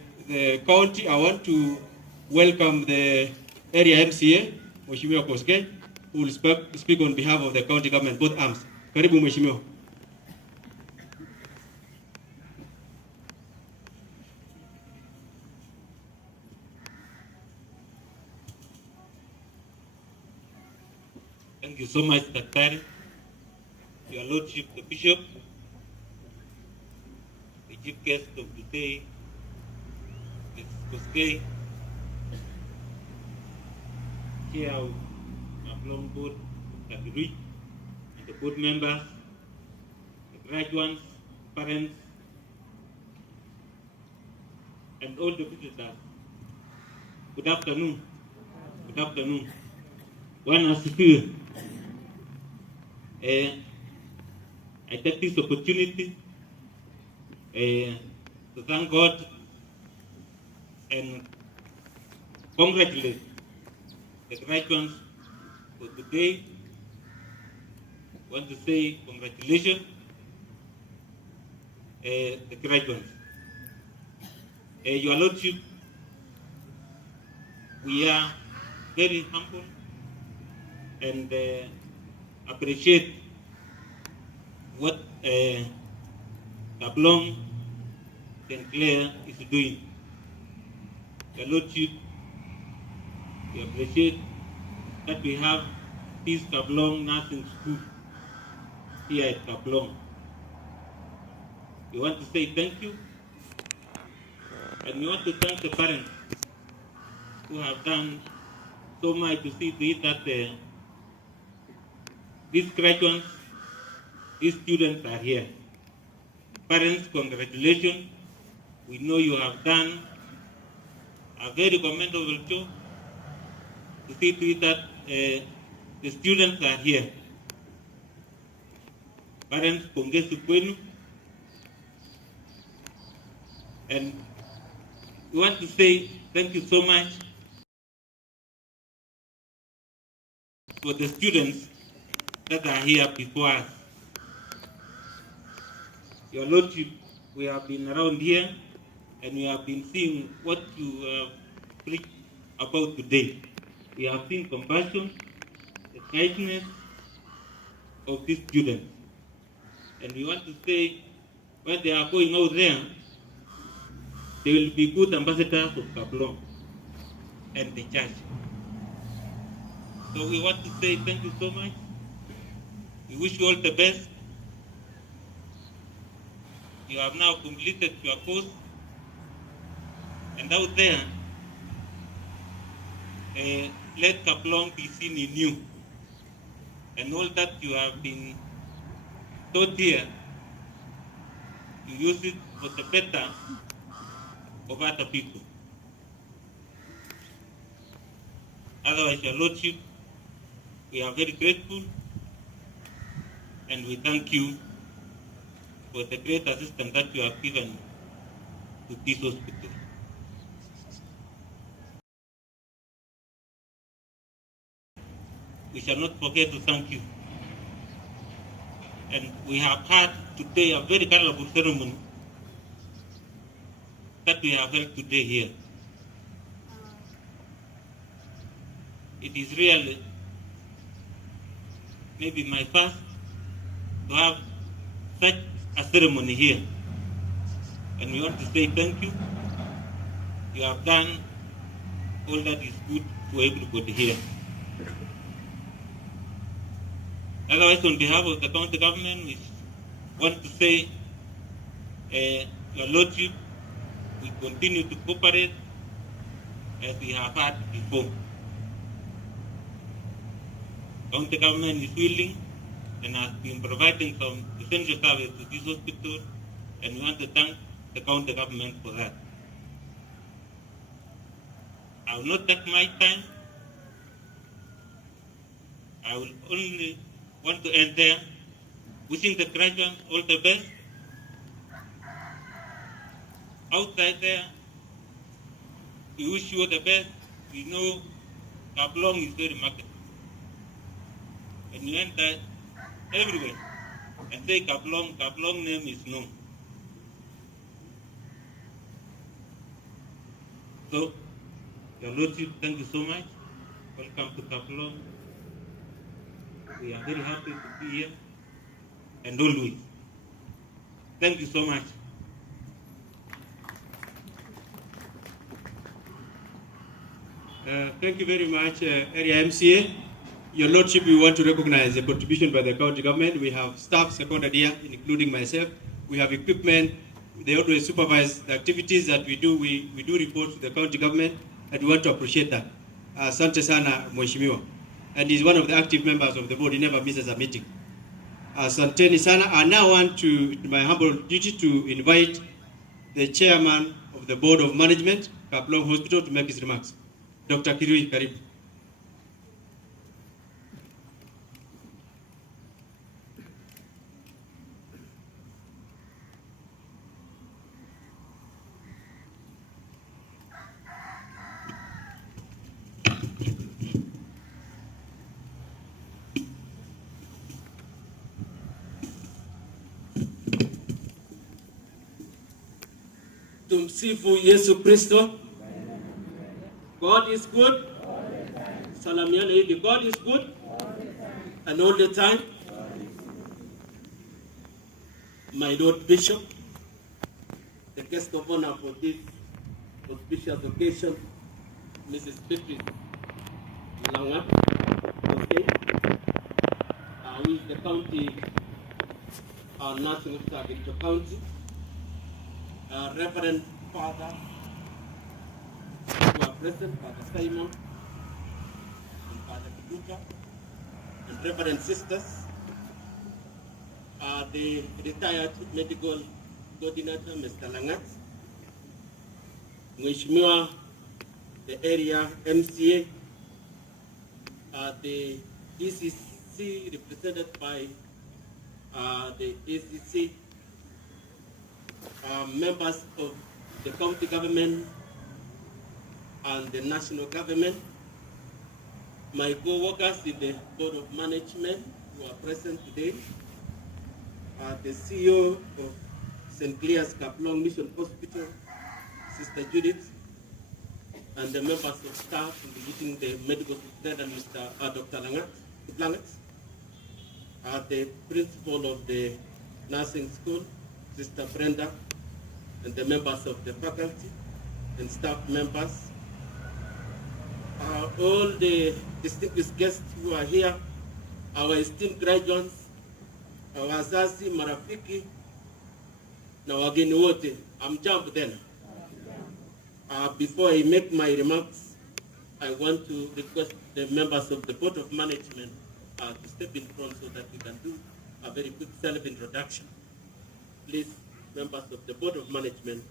county, I want to welcome the area MCA, Mheshimiwa Koske, who will speak on behalf of the county government, both arms. Karibu Mheshimiwa. Thank you so much, Dr. Your Lordship, the Bishop, the chief guest of the day, Mrs. Koske, Chair of KAPLONG Board, Dr. Rich, and the board members, the graduates, parents, and all the visitors. Good afternoon. Good afternoon. Bwana asifiwe. I take this opportunity to thank God and congratulate the graduates for today. I want to say congratulations, the graduates. Your Lordship, we are very humble and appreciate what KAPLONG and Clares is doing. Your Lordship, we appreciate that we have this KAPLONG nursing school here at KAPLONG. We want to say thank you, and we want to thank the parents who have done so much to see to it that these graduates, these students are here. Parents, congratulations. We know you have done a very commendable job to see to it that the students are here. Parents, pongezi kwenu. And we want to say thank you so much for the students that are here before us. Your Lordship, we have been around here and we have been seeing what you have preached about today. We have seen compassion, the kindness of these students. And we want to say, when they are going out there, they will be good ambassadors of KAPLONG and the church. So we want to say thank you so much. We wish you all the best. You have now completed your course. And out there, let KAPLONG be seen in you. And all that you have been taught here, you use it for the better of other people. Otherwise, Your Lordship, we are very grateful and we thank you for the great assistance that you have given to this hospital. We shall not forget to thank you. And we have had today a very colorful ceremony that we have held today here. It is really maybe my first to have such a ceremony here. And we want to say thank you. You have done all that is good to everybody here. Otherwise, on behalf of the county government, we want to say, Your Lordship, we continue to cooperate as we have had before. County government is willing and has been providing some essential service to this hospital, and we want to thank the county government for that. I will not take my time. I will only want to end there, wishing the graduates all the best. Outside there, we wish you all the best. We know KAPLONG is very marketable. And you enter everywhere and say KAPLONG, KAPLONG name is known. So, Your Lordship, thank you so much. Welcome to KAPLONG. We are very happy to be here and always. Thank you so much. Thank you very much, Area MCA. Your Lordship, we want to recognize the contribution by the county government. We have staff seconded here, including myself. We have equipment. They always supervise the activities that we do. We do report to the county government, and we want to appreciate that. Asante sana, Mheshimiwa. And he's one of the active members of the board. He never misses a meeting. Asanteni sana. I now want to, my humble duty, to invite the chairman of the board of management, KAPLONG Hospital, to make his remarks. Dr. Kirui, karibu. Tumsifu Yesu Kristo. God is good. Salamiana hivi. God is good. And all the time. My Lord Bishop, the guest of honor for this auspicious occasion, Mrs. Beatrice Langwa, okay, who is the county nursing officer in the county, Reverend Father, who are present, Father Simon, and Father Kiduka, and Reverend Sisters, the retired medical coordinator, Mr. Langat, Mheshimiwa, the area MCA, the ECC represented by the ECC, members of the county government and the national government, my co-workers in the board of management who are present today, the CEO of St. Clare's KAPLONG Mission Hospital, Sister Judith, and the members of staff, including the medical superintendent, Dr. Langat, the principal of the nursing school, Sister Brenda, and the members of the faculty and staff members, all the distinguished guests who are here, our esteemed graduates, our wazazi, marafiki, na wageni wote, amjambo tena. Before I make my remarks, I want to request the members of the board of management to step in front so that we can do a very quick self-introduction. Please, members of the board of management,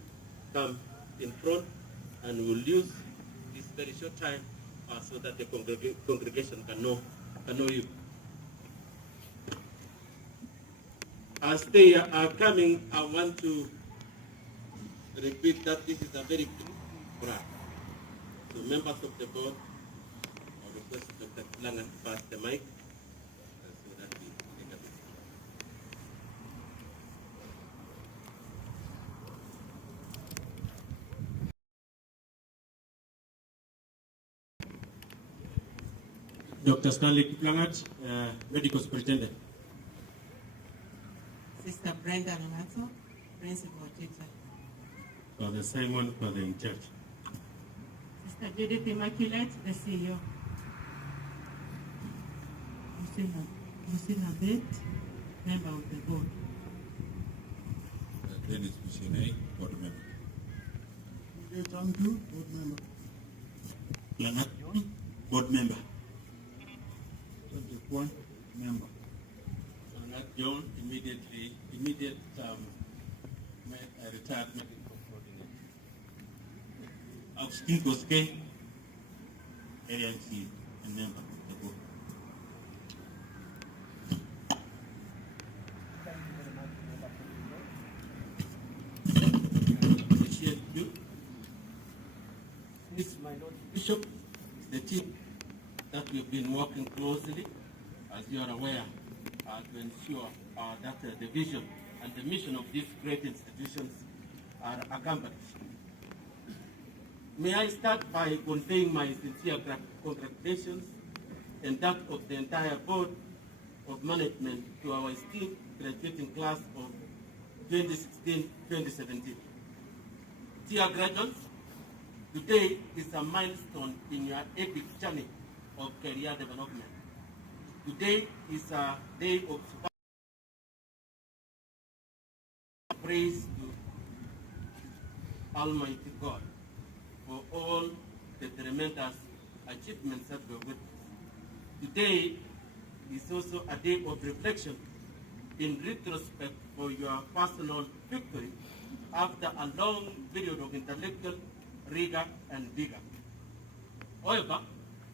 come in front, and we'll use this very short time so that the congregation can know you. As they are coming, I want to repeat that this is a very quick program. So members of the board, I request Dr. Kaplan to pass the mic so that we take a bit. Dr. Stanley KAPLONG, Medical Superintendent. Sister Brenda Namato, Principal Teacher. Father Simon, Father in Church. Sister Judith Immaculate, the CEO. Lucina Bett, Member of the Board. Dennis Bishine, Board Member. Tanku, Board Member. Leonard John, Board Member. One member. Leonard John, immediate retired medical coordinator. Austin Koske, ANC, and member of the board. Appreciate you. This, my Lord Bishop, is the team that we've been working closely, as you are aware, to ensure that the vision and the mission of these great institutions are accomplished. May I start by conveying my sincere congratulations and that of the entire Board of Management to our esteemed graduating class of 2016-2017. Dear graduates, today is a milestone in your epic journey of career development. Today is a day of praise to Almighty God for all the tremendous achievements that we have witnessed. Today is also a day of reflection in retrospect for your personal victory after a long period of intellectual rigor and vigor. However,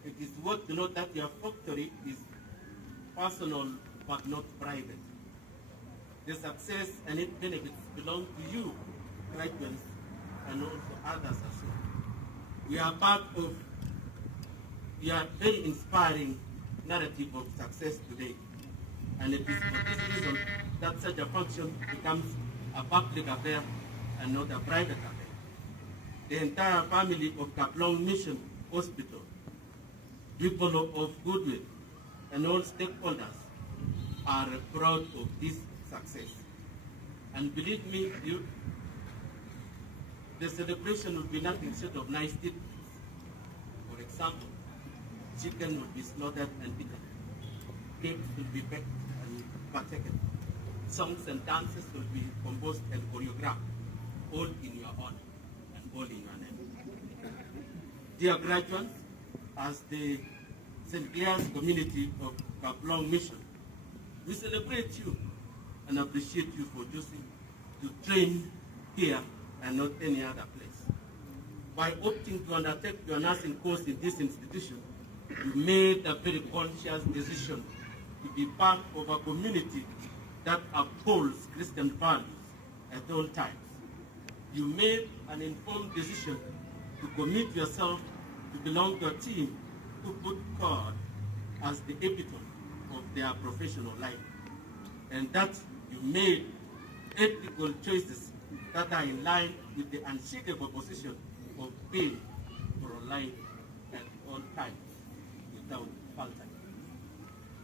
it is worth to note that your victory is personal but not private. The success and its benefits belong to you, graduates, and also others as well. We are part of your very inspiring narrative of success today. And it is for this reason that such a function becomes a public affair and not a private affair. The entire family of KAPLONG Mission Hospital, people of goodwill, and all stakeholders are proud of this success. And believe me, the celebration will be nothing short of nice tidbits. For example, chicken will be slaughtered and eaten. Cakes will be baked and partaken. Songs and dances will be composed and choreographed, all in your honor and all in your name. Dear graduates, as the St. Clare's community of KAPLONG Mission, we celebrate you and appreciate you for choosing to train here and not any other place. By opting to undertake your nursing course in this institution, you made a very conscious decision to be part of a community that upholds Christian values at all times. You made an informed decision to commit yourself to belong to a team who put God as the epitome of their professional life, and that you made ethical choices that are in line with the unshakable position of being pro-life at all times without faltering.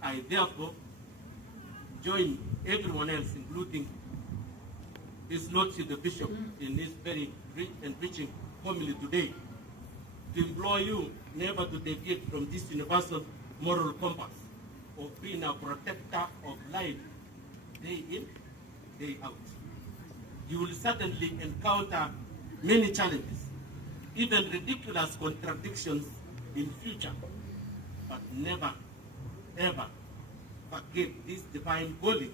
I therefore join everyone else, including His Lordship the Bishop, in this very enriching homily today, to implore you never to deviate from this universal moral compass of being a protector of life day in, day out. You will certainly encounter many challenges, even ridiculous contradictions in future, but never, ever forget this divine calling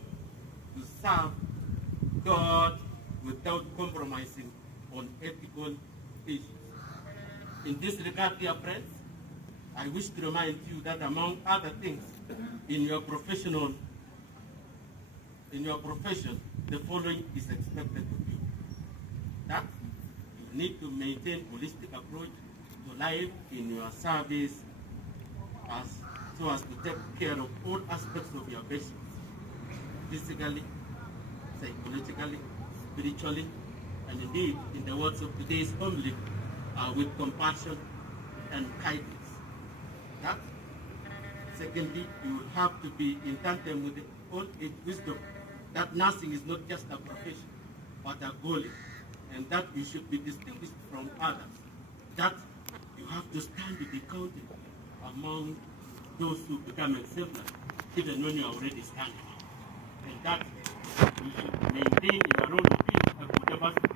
to serve God without compromising on ethical issues. In this regard, dear friends, I wish to remind you that among other things, in your profession, the following is expected of you. That you need to maintain holistic approach to life in your service so as to take care of all aspects of your patients, physically, psychologically, spiritually, and indeed, in the words of today's homily, with compassion and kindness. That Secondly, you will have to be in tandem with the old age wisdom that nursing is not just a profession, but a calling, and that you should be distinguished from others, that you have to stand to be counted among those who become exemplary, even when you are already standing, and that you should maintain your role of being a good ambassador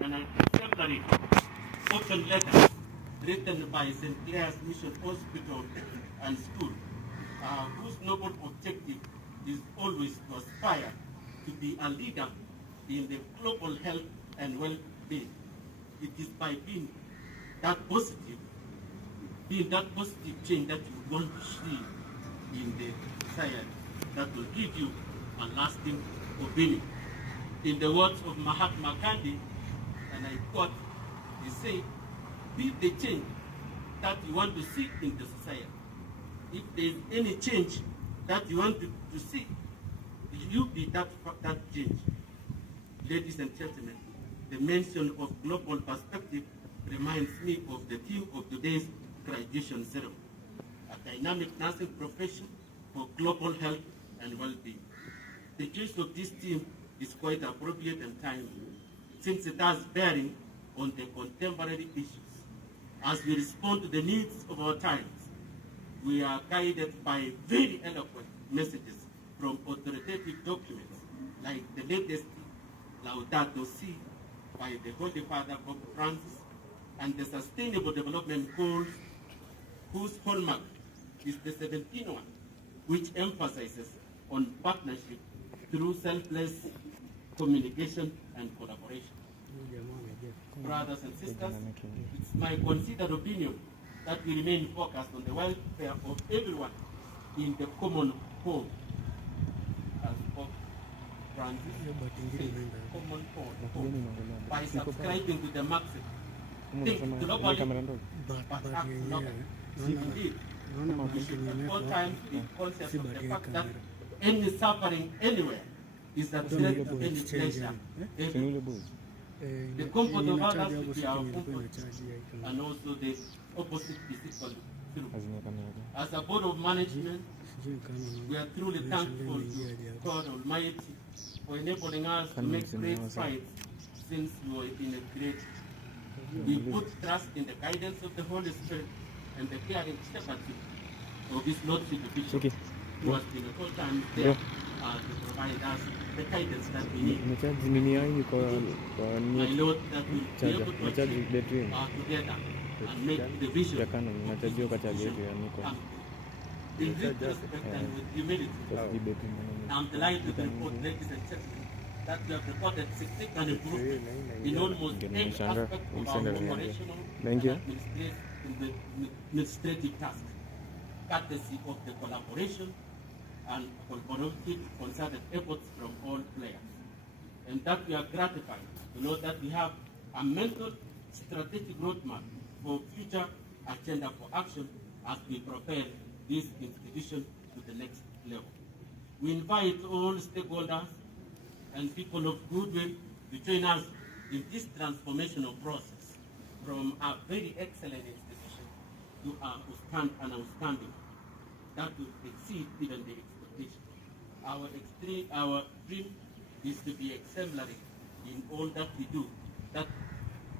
and an exemplary open letter written by St. Clare's Mission Hospital and School, whose noble objective is always to aspire to be a leader in the global health and well-being. It is by being that positive change that you want to see in the society that will give you a lasting opinion. In the words of Mahatma Gandhi, and I quote, he said, be the change that you want to see in the society. If there is any change that you want to see, you be that change. Ladies and gentlemen, the mention of global perspective reminds me of the theme of today's graduation ceremony, a dynamic nursing profession for global health and well-being. The choice of this theme is quite appropriate and timely, since it has bearing on the contemporary issues. As we respond to the needs of our times, we are guided by very eloquent messages from authoritative documents like the latest Laudato Si by the Holy Father Pope Francis and the Sustainable Development Goals, whose hallmark is the 17th one, which emphasizes on partnership through selfless communication and collaboration. Brothers and sisters, it's my considered opinion that we remain focused on the welfare of everyone in the common home. As Pope Francis says, common home. By subscribing to the maxim, think globally, but act locally. Indeed, we should at all times be conscious of the fact that any suffering anywhere is a threat to any pleasure everywhere. The comfort of others should be our comfort, and also the opposite is equally true. As a board of management, we are truly thankful to God Almighty for enabling us to make great strides since we were in a great. We put trust in the guidance of the Holy Spirit and the caring shepherdship of His Lordship Bishop, who has been at all times there to provide us the guidance that we need. My Lord, that we be able to achieve together and make the vision in this respect and with humility. I'm delighted to report, ladies and gentlemen, that we have recorded significant improvement in almost every aspect of our operational and administrative tasks, courtesy of the collaboration and collaborative concerted efforts from all players. And that we are gratified to know that we have a mental strategic roadmap for future agenda for action as we propel this institution to the next level. We invite all stakeholders and people of goodwill to join us in this transformational process from a very excellent institution to an outstanding that will exceed even the expectation. Our dream is to be exemplary in all that we do, that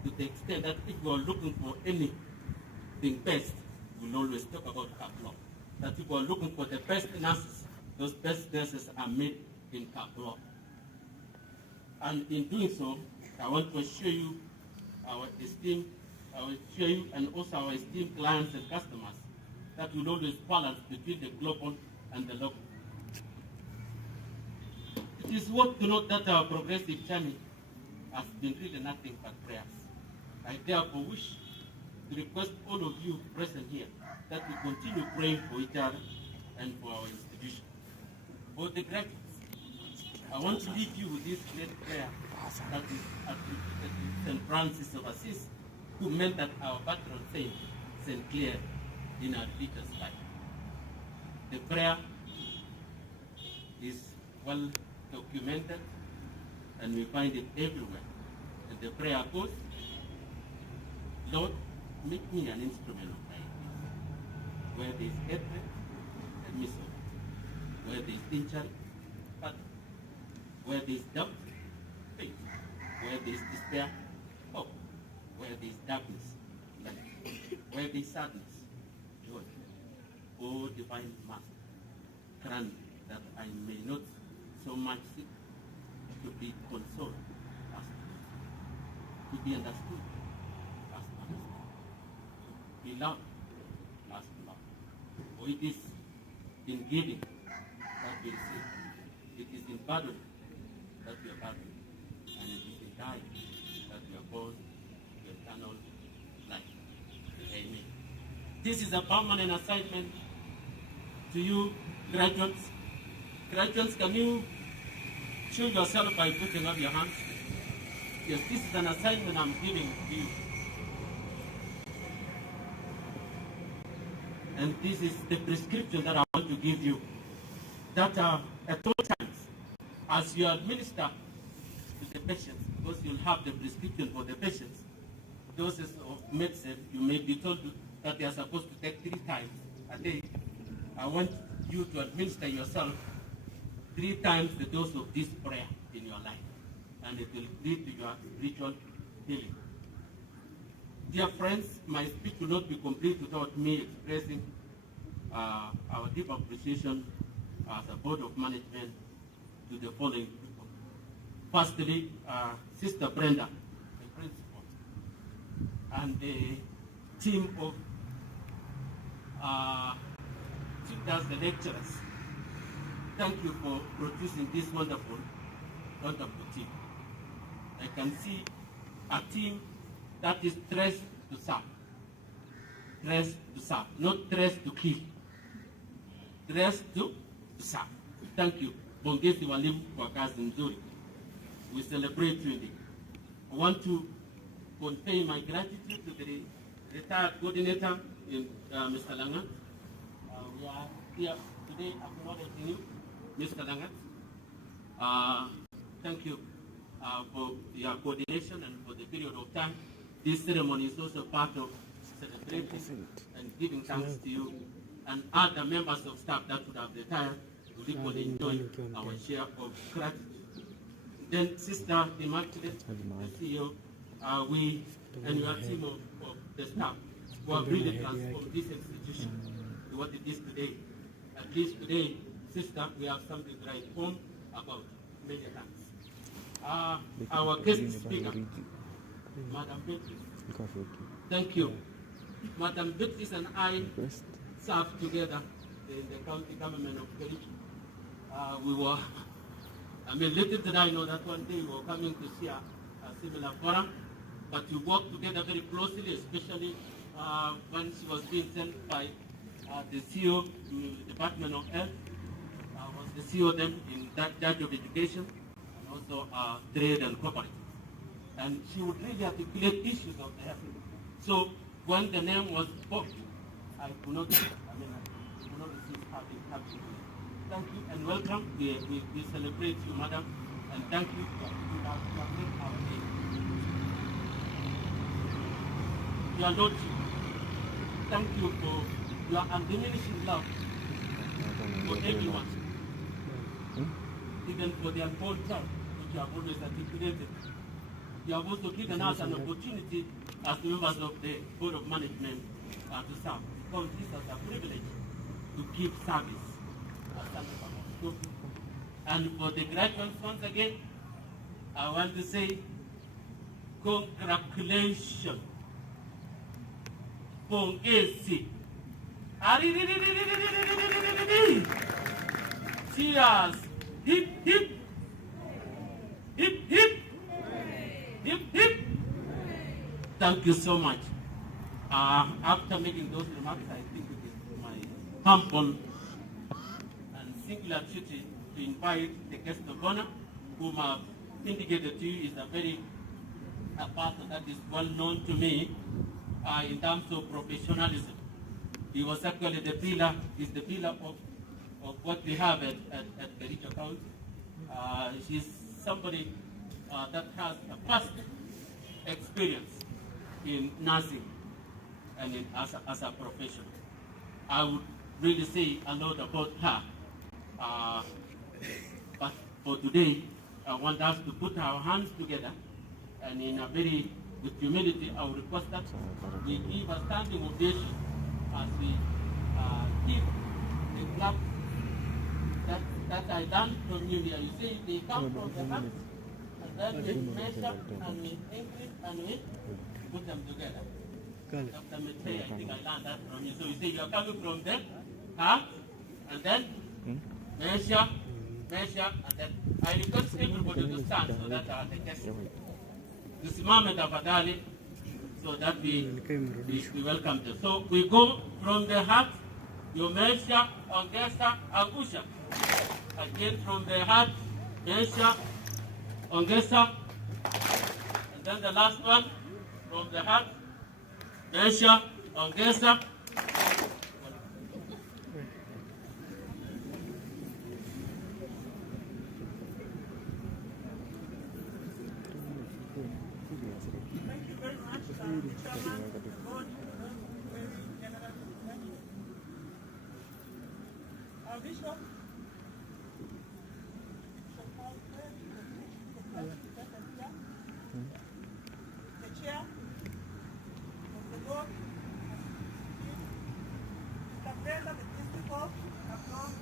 to the extent that if we are looking for anything best, we'll always talk about KAPLONG. That if we are looking for the best nurses, those best nurses are made in KAPLONG. And in doing so, I want to assure you, and also our esteemed clients and customers, that we'll always balance between the global and the local. It is worth to note that our progressive journey has been really nothing but prayers. I therefore wish to request all of you present here that we continue praying for each other and for our institution. For the graduates, I want to leave you with this great prayer that is attributed to St. Francis of Assisi, who meant that our patron saint, St. Clare, in our teacher's life. The prayer is well documented and we find it everywhere. And the prayer goes, Lord, make me an instrument of thy peace. Where there is hatred optimism. Where there is injury, faith. Where there is doubt, faith. Where there is despair, hope. Where there is darkness, light. Where there is sadness, joy. O divine Master, grant that I may not so much seek to be consoled as to be understood as understood, to be loved as loved. For it is in giving that we receive, it is in burden that we are burdened, and it is in dying that we are born to eternal life. Amen. This is a permanent assignment to you, graduates. Graduates, can you show yourself by putting up your hands? Yes, this is an assignment I'm giving to you. And this is the prescription that I want to give you. That at all times, as you administer to the patients, because you'll have the prescription for the patients, doses of medicine, you may be told that they are supposed to take 3 times a day. I want you to administer yourself 3 times the dose of this prayer in your life, and it will lead to your spiritual healing. Dear friends, my speech will not be complete without me expressing our deep appreciation as a board of management to the following people. Firstly, Sister Brenda, the principal, and the team of tutors, the lecturers. Thank you for producing this wonderful team. I can see a team that is dressed to serve. Dressed to serve, not dressed to kill. Dressed to serve. Thank you. Bongezi walimu kwa kazi nzuri. We celebrate you. I want to convey my gratitude to the retired coordinator, Mr. Langat. We are here today acknowledging you, Mr. Langat. Thank you for your coordination and for the period of time. This ceremony is also part of celebrating and giving thanks to you and other members of staff that would have retired to equally enjoy our share of gratitude. Then Sister Immaculate, the CEO, we and your team of the staff who have really transformed this institution to what it is today. At least today, Sister, we have something to write home about. Many thanks. Our guest speaker, Madam Beatrice. Thank you. Madam Beatrice and I served together in the county government of Kericho. We were, little did I know that one day we were coming to share a similar forum, but we worked together very closely, especially when she was being sent by the CEO to the Department of Health. I was the CEO then in that Judge of Education, and also Trade and Cooperation. And she would really articulate issues of the health. So when the name was booked, I could not resist having you. Thank you and welcome. We celebrate you, madam, and thank you for made our day. Your Lordship, thank you for your undiminishing love for everyone, even for the unborn child, which you have always articulated. You have also given us an opportunity as members of the Board of Management to serve, because this is a privilege to give service. And for the graduates, once again, I want to say congratulations. Pongezi. Cheers. Hip, hip. Hip, hip. Hip, hip. Thank you so much. After making those remarks, I think it is my humble and singular duty to invite the guest of honor, whom I've indicated to you is a person that is well known to me in terms of professionalism. He was actually the pillar of what we have at Kericho County. She's somebody that has a past experience in nursing and as a professional. I would really say a lot about her. But for today, I want us to put our hands together, and in a very with humility, I will request that we give a standing ovation as we give the clap that I learned from you here. You say they come from the heart, and then we measure and we increase and we put them together. Dr. Mete, I think I learned that from you. So you say you are coming from the heart, and then measure, and then I request everybody to stand so that the guests tusimame tafadhali, so that we welcome them. So we go from the heart, you measure, ongeza, angusha. Again from the heart, measure, ongeza. And then the last one, from the heart, measure, ongeza. Thank you very much, Chairman. Our Bishop, the chair of the board, Mr. Brenda, the principal, KAPLONG,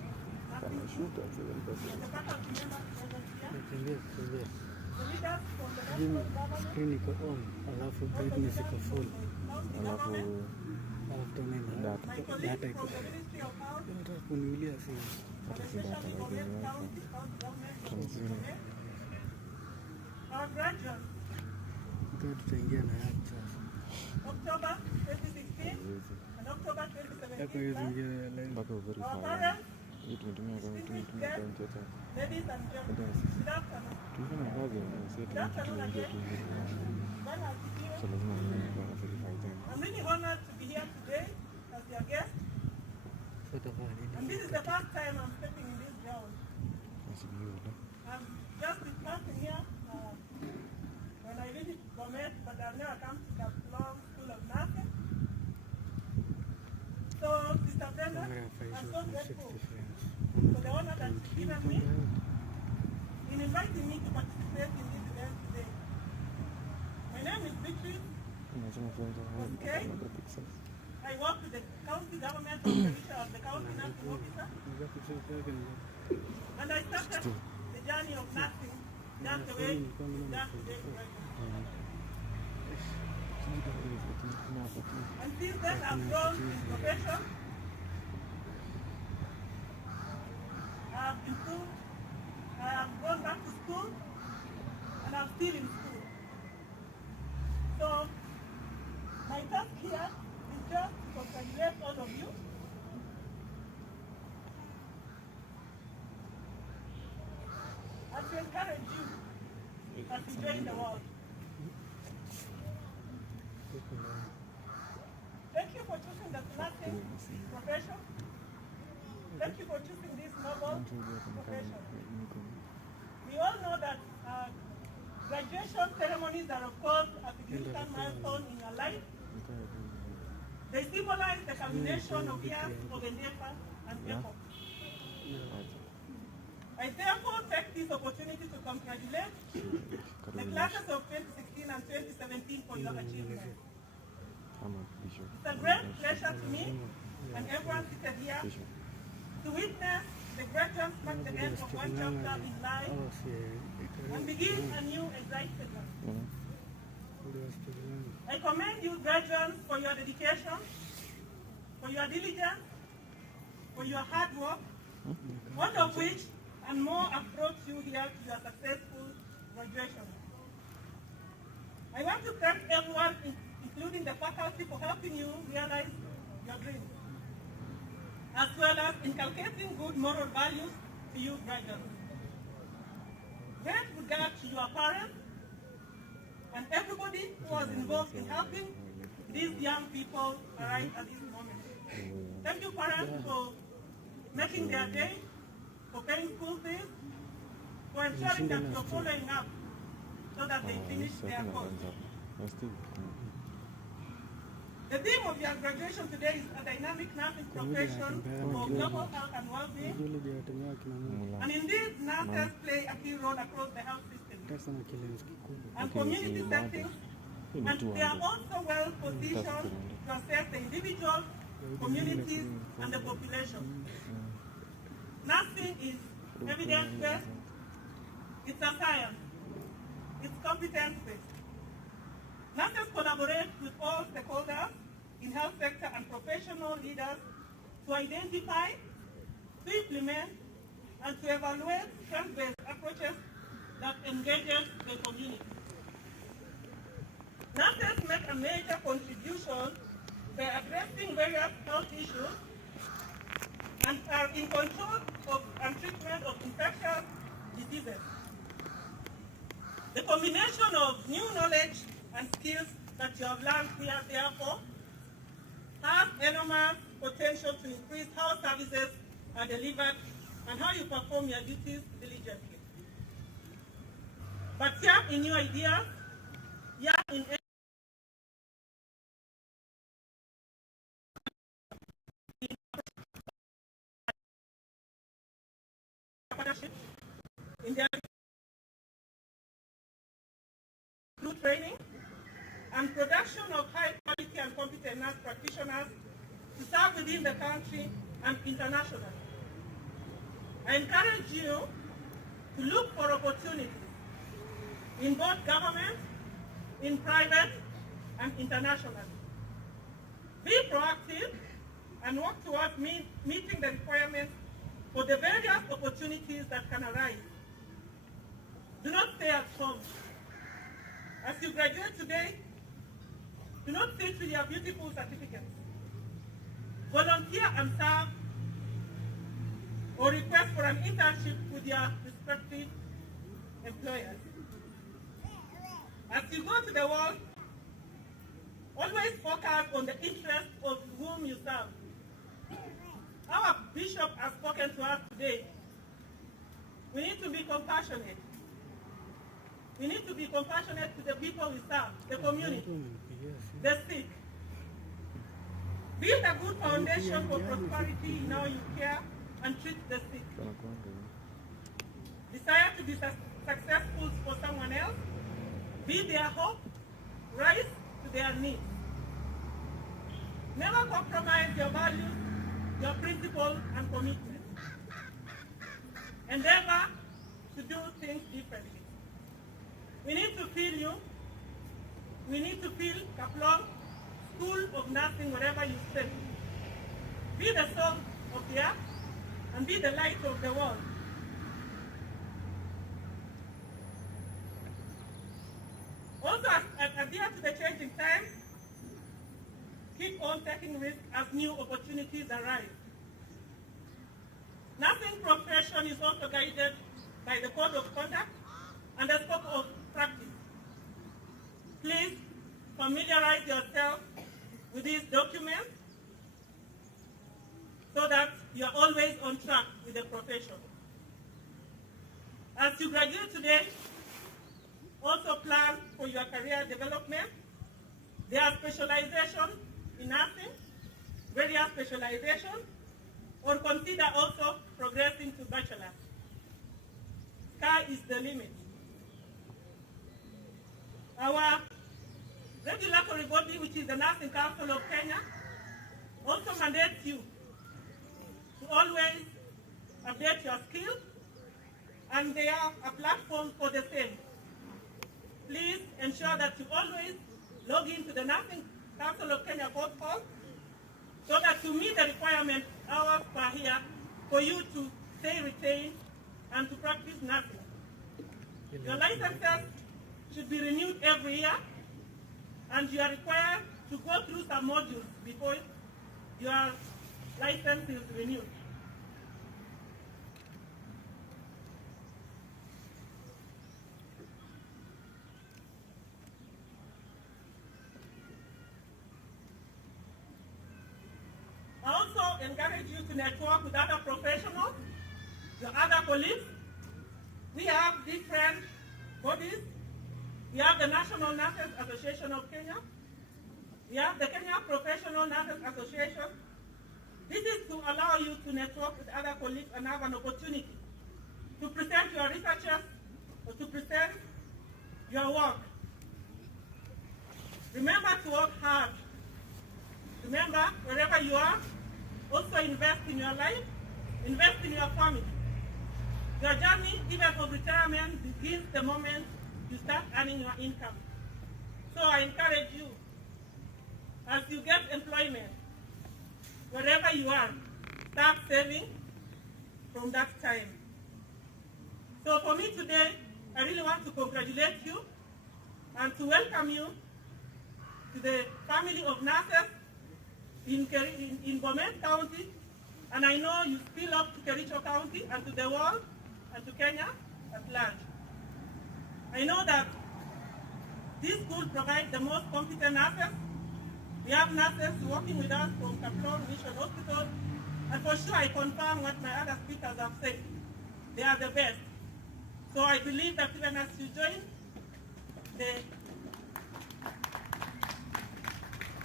the faculty members present here, the leaders from the national government, Clinical on, alafu brightness iko full, alafu data my colleagues from the Ministry of Health, kuniulia si especially County government, our graduates, tutaingia na yake sasa. October 2016 and October 2017. Yako hizo ingia line Our parents, distinguished guests, ladies and gentlemen, good afternoon. Good afternoon again. I'm really honored to be here today as your guest. And this is the first time I'm stepping in this ground. I'm just passing here when I visit Bomet, but I've never come to KAPLONG School of Nursing. So, Sister Brenda, I'm so grateful for the honor that you've given me in inviting me to participate in this event today. My name is Beatrice. Okay. I work with the county government of the county nursing officer. And I started the journey of nursing just the way it's done today. And since then I've grown in profession. I've improved. I have gone back to school, and I'm still in school. So my task here is just to congratulate all of you. And to encourage you as you join the world. Thank you for choosing the nursing profession. Thank you for choosing this noble profession. We all know that graduation ceremonies are, of course, a significant milestone in your life. They symbolize the culmination of years of endeavor and effort. I therefore take this opportunity to congratulate the classes of 2016 and 2017 for your achievements. It's a great pleasure to me and everyone seated here to witness the great mark the end of one chapter in life and begin a new exciting one. I commend you graduates for your dedication, for your diligence, for your hard work, all of which and more have brought you here to your successful graduation. I want to thank everyone, including the faculty, for helping you realize your dreams, as well as inculcating good moral values to you graduates. Great regard to your parents and everybody who was involved in helping these young people arrive at this moment. Thank you, parents, for making their day, for paying school fees, for ensuring that you're following up so that they finish their course. The theme of your graduation today is a dynamic nursing profession for global health and well-being. And indeed, nurses play a key role across the health system and community settings, and they are also well positioned to assess the individuals, communities, and the population. Nursing is evidence-based, it's a science, it's competence-based. Nurses collaborate with all stakeholders in health sector and professional leaders to identify, to implement, and to evaluate strength-based approaches that engages the community. Nurses make a major contribution by addressing various health issues and are in control of and treatment of infectious diseases. The combination of new knowledge and skills that you have learned here, therefore, has enormous potential to increase how services are delivered and how you perform your duties diligently. But here in new ideas, here in partnership, in their training and production of high quality and competent nurse practitioners to serve within the country and internationally. I encourage you to look for opportunities in both government, in private, and internationally. Be proactive and work towards meeting the requirements for the various opportunities that can arise. Do not stay at home. As you graduate today, do not sit with your beautiful certificates. Volunteer and serve or request for an internship with your respective employers. As you go to the world, always focus on the interests of whom you serve. Our bishop has spoken to us today. We need to be compassionate. We need to be compassionate to the people we serve, the community, the sick. Build a good foundation for prosperity in how you care and treat the sick. Desire to be successful for someone else. Be their hope. Rise to their needs. Never compromise your values, your principles, and commitments. Endeavor to do things differently. We need to feel you. We need to feel KAPLONG, School of Nursing, wherever you stay. Be the salt of the earth and be the light of the world. Also, adhere to the changing times. Keep on taking risks as new opportunities arise. Nursing profession is also guided by the code of conduct and the scope of practice. Please familiarize yourself with these documents so that you are always on track with the profession. As you graduate today, also plan for your career development. There are specializations in nursing, various specializations, or consider also progressing to bachelor. Sky is the limit. Our regulatory body, which is the Nursing Council of Kenya, also mandates you to always update your skills, and they are a platform for the same. Please ensure that you always log into the Nursing Council of Kenya portal so that to meet the requirement hours per year for you to stay retained and to practice nursing. Your licenses should be renewed every year, and you are required to go through some modules before your license is renewed. I also encourage you to network with other professionals, your other colleagues. We have different bodies. We have the National Nurses Association of Kenya. We have the Kenya Professional Nurses Association. This is to allow you to network with other colleagues and have an opportunity to present your researches or to present your work. Remember to work hard. Remember, wherever you are, also invest in your life, invest in your family. Your journey, even of retirement, begins the moment you start earning your income. So I encourage you, as you get employment, wherever you are, start saving from that time. So for me today, I really want to congratulate you and to welcome you to the family of nurses in Bomet County, and I know you still up to Kericho County and to the world and to Kenya at large. I know that this school provides the most competent nurses. We have nurses working with us from KAPLONG Mission Hospital, and for sure I confirm what my other speakers have said. They are the best. So I believe that even as you join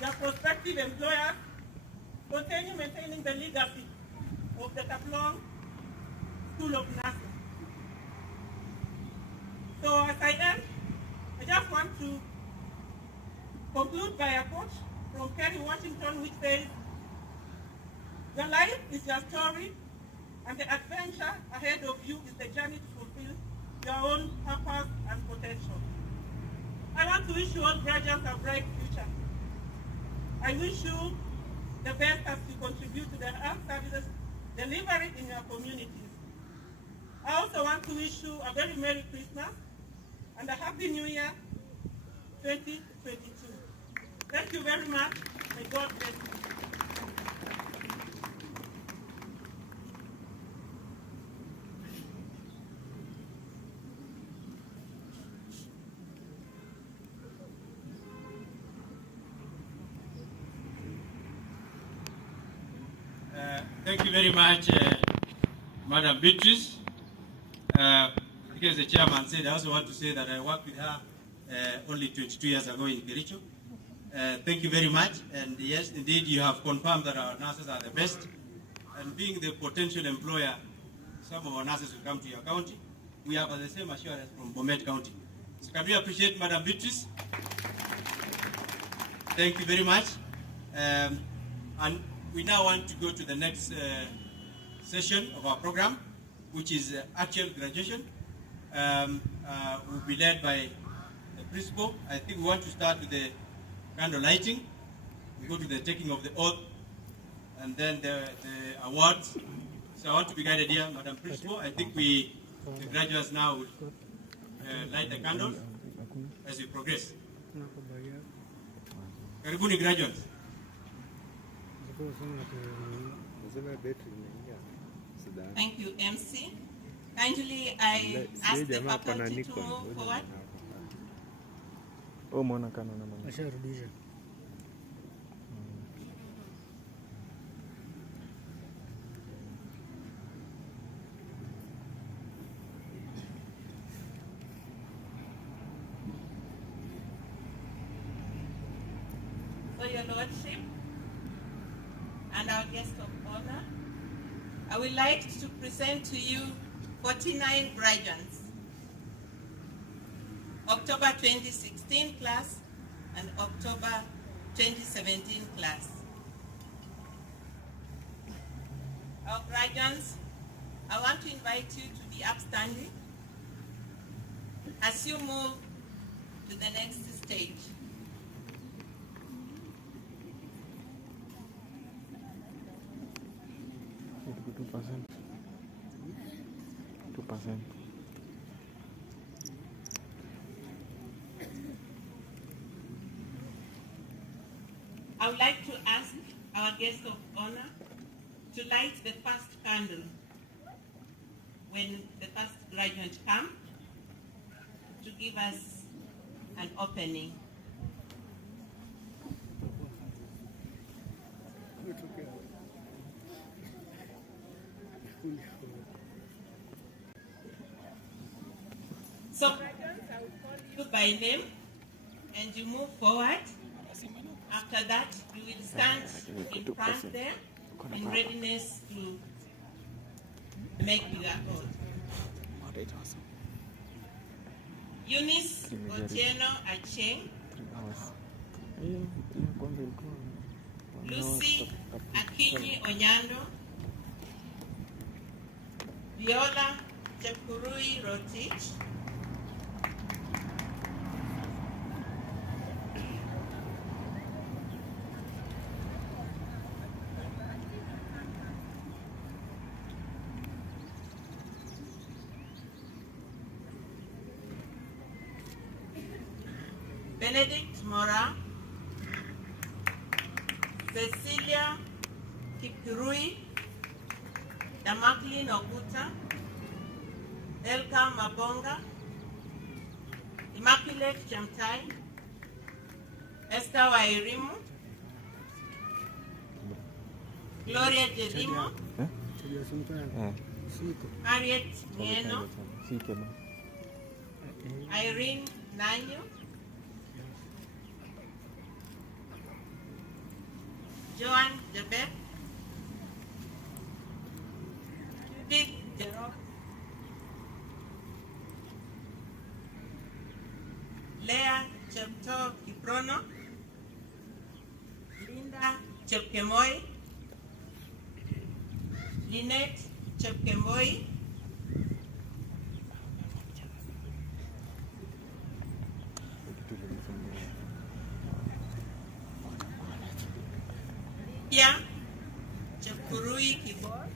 your prospective employers, continue maintaining the legacy of the KAPLONG School of Nursing. So as I end, I just want to conclude by a quote from Kerry Washington, which says, "Your life is your story, and the adventure ahead of you is the journey to fulfill your own purpose and potential." I want to wish you all graduates a bright future. I wish you the best as you contribute to the health services delivery in your communities. I also want to wish you a very Merry Christmas and a Happy New Year 2022. Thank you very much. May God bless you. Thank you very much, Madam Beatrice. Because the chairman said, I also want to say that I worked with her only 22 years ago in Kericho. Thank you very much. And yes, indeed, you have confirmed that our nurses are the best. And being the potential employer, some of our nurses will come to your county. We have the same assurance from Bomet County. So can we appreciate Madam Beatrice? Thank you very much. And we now want to go to the next session of our program, which is actual graduation. Will be led by the principal. I think we want to start with the candle lighting. We go to the taking of the oath, and then the awards. So I want to be guided here, Madam Principal. I think the graduates now will light the candles as we progress. Karibuni graduates. Thank you, MC. Kindly, I ask the faculty to move forward. Asharudisha. So, Your Lordship and our guest of honor, I would like to present to you 49 graduates, October 2016 class and October 2017 class. Our graduates, I want to invite you to be upstanding as you move to the next stage. I would like to ask our guest of honor to light the first candle when the first graduate comes to give us an opening. So, I will call you by name and you move forward. After that, you will stand in front there in readiness to make the oath. Eunice Otieno Acheng, Lucy Akinyi Onyando, Viola Chepkurui Rotich, Benedict Mora, Cecilia Kipkurui, Damaklin Okuta, Elka Mabonga, Immaculate Chamtai, Esther Wairimu, Gloria Jedimo, Harriet Mieno, Irene Nanyo, Joan Jebet, Judith Jerome, Leah Chepto Kiprono, Linda Chepkemoi, Lynette Chepkemoi, Lydia Chepkurui Kibor,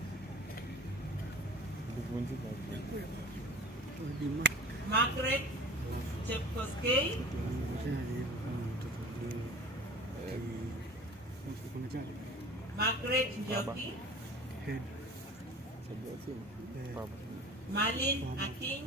Margaret Chepkoskei, Margaret Njoki, Malin Aking,